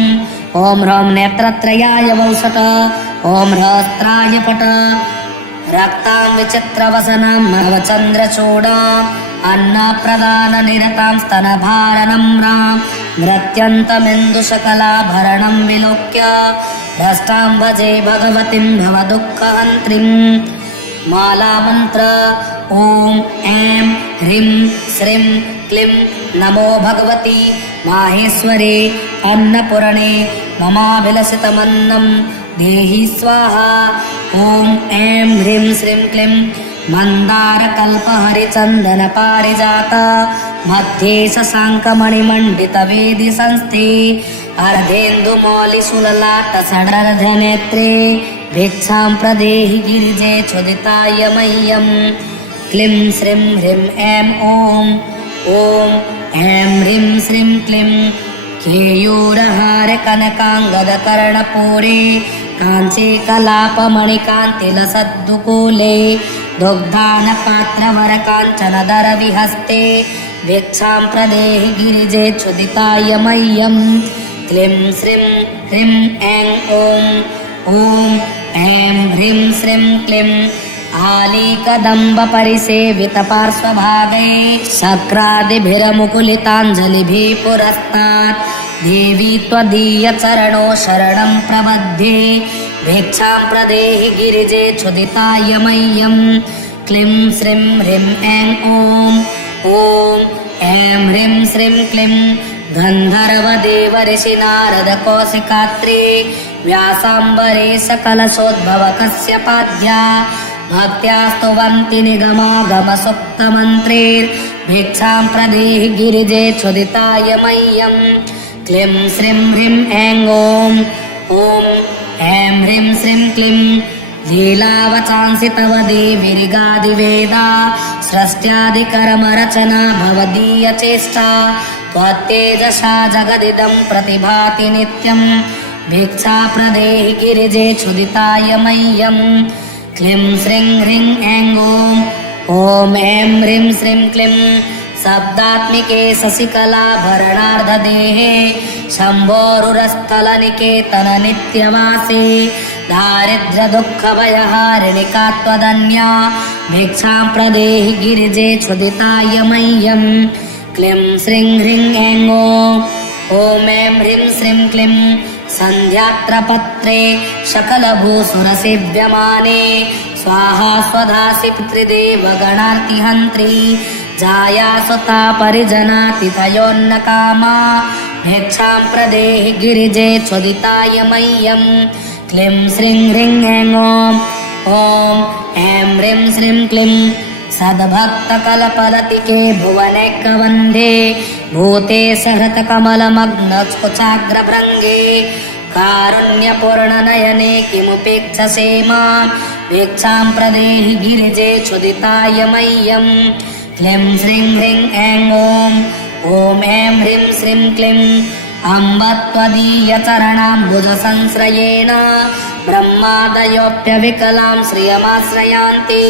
ॐ ह्रौं नेत्रत्रयाय वौसट। ॐ ह्रस्त्राय पट। रक्तां विचित्रवसनां महवचन्द्रचूडाम् अन्नप्रदाननिरतां स्तनभारनम्रां नृत्यन्तमिन्दुशकलाभरणं विलोक्य भ्रष्टां भजे भगवतीं भवदुःखहन्त्रीम्। मालामन्त्र ॐ ऐं ह्रीं श्रीं क्लीं नमो भगवति माहेश्वरे अन्नपूर्णे ममाभिलषितमन्नं देहि स्वाहा। ॐ ऐं ह्रीं श्रीं क्लीं मन्दारकल्पहरिचन्दनपारिजात मध्ये शशाङ्कमणिमण्डितवेदि संस्थे अर्धेन्दुमौलिशूललाटसडर्धनेत्रे भिक्षां प्रदेहि गिरिजे चोदिताय मह्यम्। क्लीं श्रीं ह्रीं ऐं ॐ ऐं ह्रीं श्रीं क्लीं केयूरहार कनकाङ्गदकर्णपूरे काञ्ची कलापमणिकान्तिलसद्दुकूले दुग्धानपात्रवरकाञ्चनदरविहस्ते भिक्षां प्रदेहि गिरिजे चोदिताय मह्यम्। क्लीं श्रीं ह्रीं ऐं ॐ ऐं ह्रीं श्रीं क्लीं आलीकदम्बपरिसेवितपार्श्वभागे शक्रादिभिरमुकुलिताञ्जलिभिः पुरस्तात् देवी त्वदीयचरणो शरणं प्रबध्ये भिक्षां प्रदेहि गिरिजे चोदिताय मह्यम्। क्लीं श्रीं ह्रीं ऐं ॐ ऐं ह्रीं श्रीं क्लीं गन्धर्वदेवऋषि नारदकौशिकात्रे व्यासाम्बरेश कलशोद्भवकस्य पाद्या भक्त्या स्तुवन्ति निगमागमसुप्तमन्त्रैर्भिक्षां प्रदेहि गिरिजे चोदिताय मह्यम्। क्लीं श्रीं ह्रीं ऐं ॐ ऐं ह्रीं श्रीं क्लीं लीलावचांसि तव देवीरिगादिवेदा सृष्ट्यादिकर्मरचना भवदीयचेष्टा त्वत्तेजसा जगदिदं प्रतिभाति नित्यम् भिक्षा प्रदेहि गिरिजे चोदिताय मह्यम्। क्लीं श्रीं ह्रीं ऐं ॐ ऐं ह्रीं श्रीं क्लीं शब्दात्मिके शशिकलाभरणार्धदेहे शम्भोरुरस्थलनिकेतन नित्यवासे दारिद्र्यदुःखभयहारिणिका त्वदन्या भिक्षां प्रदेहि गिरिजे चोदिताय मह्यम्। क्लीं श्रीं ह्रीं ऐं ॐ ऐं ह्रीं श्रीं क्लीं सन्ध्यात्रपत्रे सकलभूसुरसेव्यमाने स्वाहा स्वधासि पितृदेवगणार्तिहन्त्री जायासुता परिजनातिथयोन्नकामा भिक्षां प्रदेहि गिरिजे चोदिताय मह्यम्। क्लीं श्रीं ह्रीं ऐं ॐ ऐं ह्रीं श्रीं क्लीं सद्भक्तकलपलतिके भुवनैकवन्धे भूतेश हृतकमलमग्नकुचाग्रभृङ्गे कारुण्यपूर्णनयने किमुपेक्षसे मां भिक्षां प्रदेहि गिरिजे चोदिताय मह्यम्। क्लीं श्रीं ह्रीं ऐं ॐ ऐं ह्रीं श्रीं क्लीं अम्ब त्वदीयचरणाम्बुजसंश्रयेण ब्रह्मादयोऽप्यविकलां श्रियमाश्रयान्ति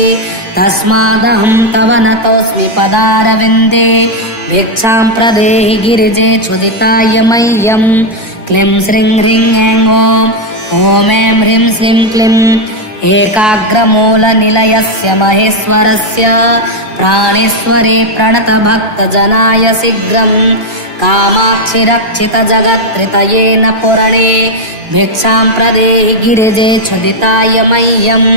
तस्मादहं तव नतोऽस्मि पदारविन्दे भिक्षां प्रदेहि गिरिजे चोदिताय मह्यम्। क्लीं श्रीं ह्रीं ऐं ॐ ऐं ह्रीं श्रीं क्लीं एकाग्रमूलनिलयस्य महेश्वरस्य प्राणेश्वरे प्रणतभक्तजनाय शीघ्रम् कामाक्षि रक्षितजगत्त्रितयेन पूर्णे भिक्षां प्रदेहि गिरिजे चोदिताय मह्यम्।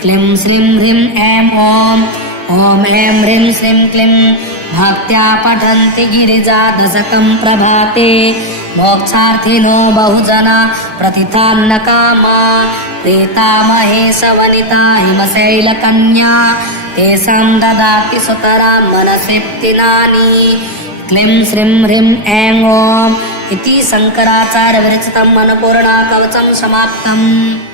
क्लीं श्रीं ह्रीं ऐं ॐ ऐं ह्रीं श्रीं क्लीं भक्त्या पठन्ति गिरिजा दशकं प्रभाते मोक्षार्थिनो बहुजना प्रतिथान्नकामा प्रीता महेशवनिता हिमशैलकन्या तेषां ददाति सुतरां मनसिप्तिनानि। क्लीं श्रीं ह्रीं ऐं ॐ इति शङ्कराचार्यविरचितम् अन्नपूर्णा कवचं समाप्तम्।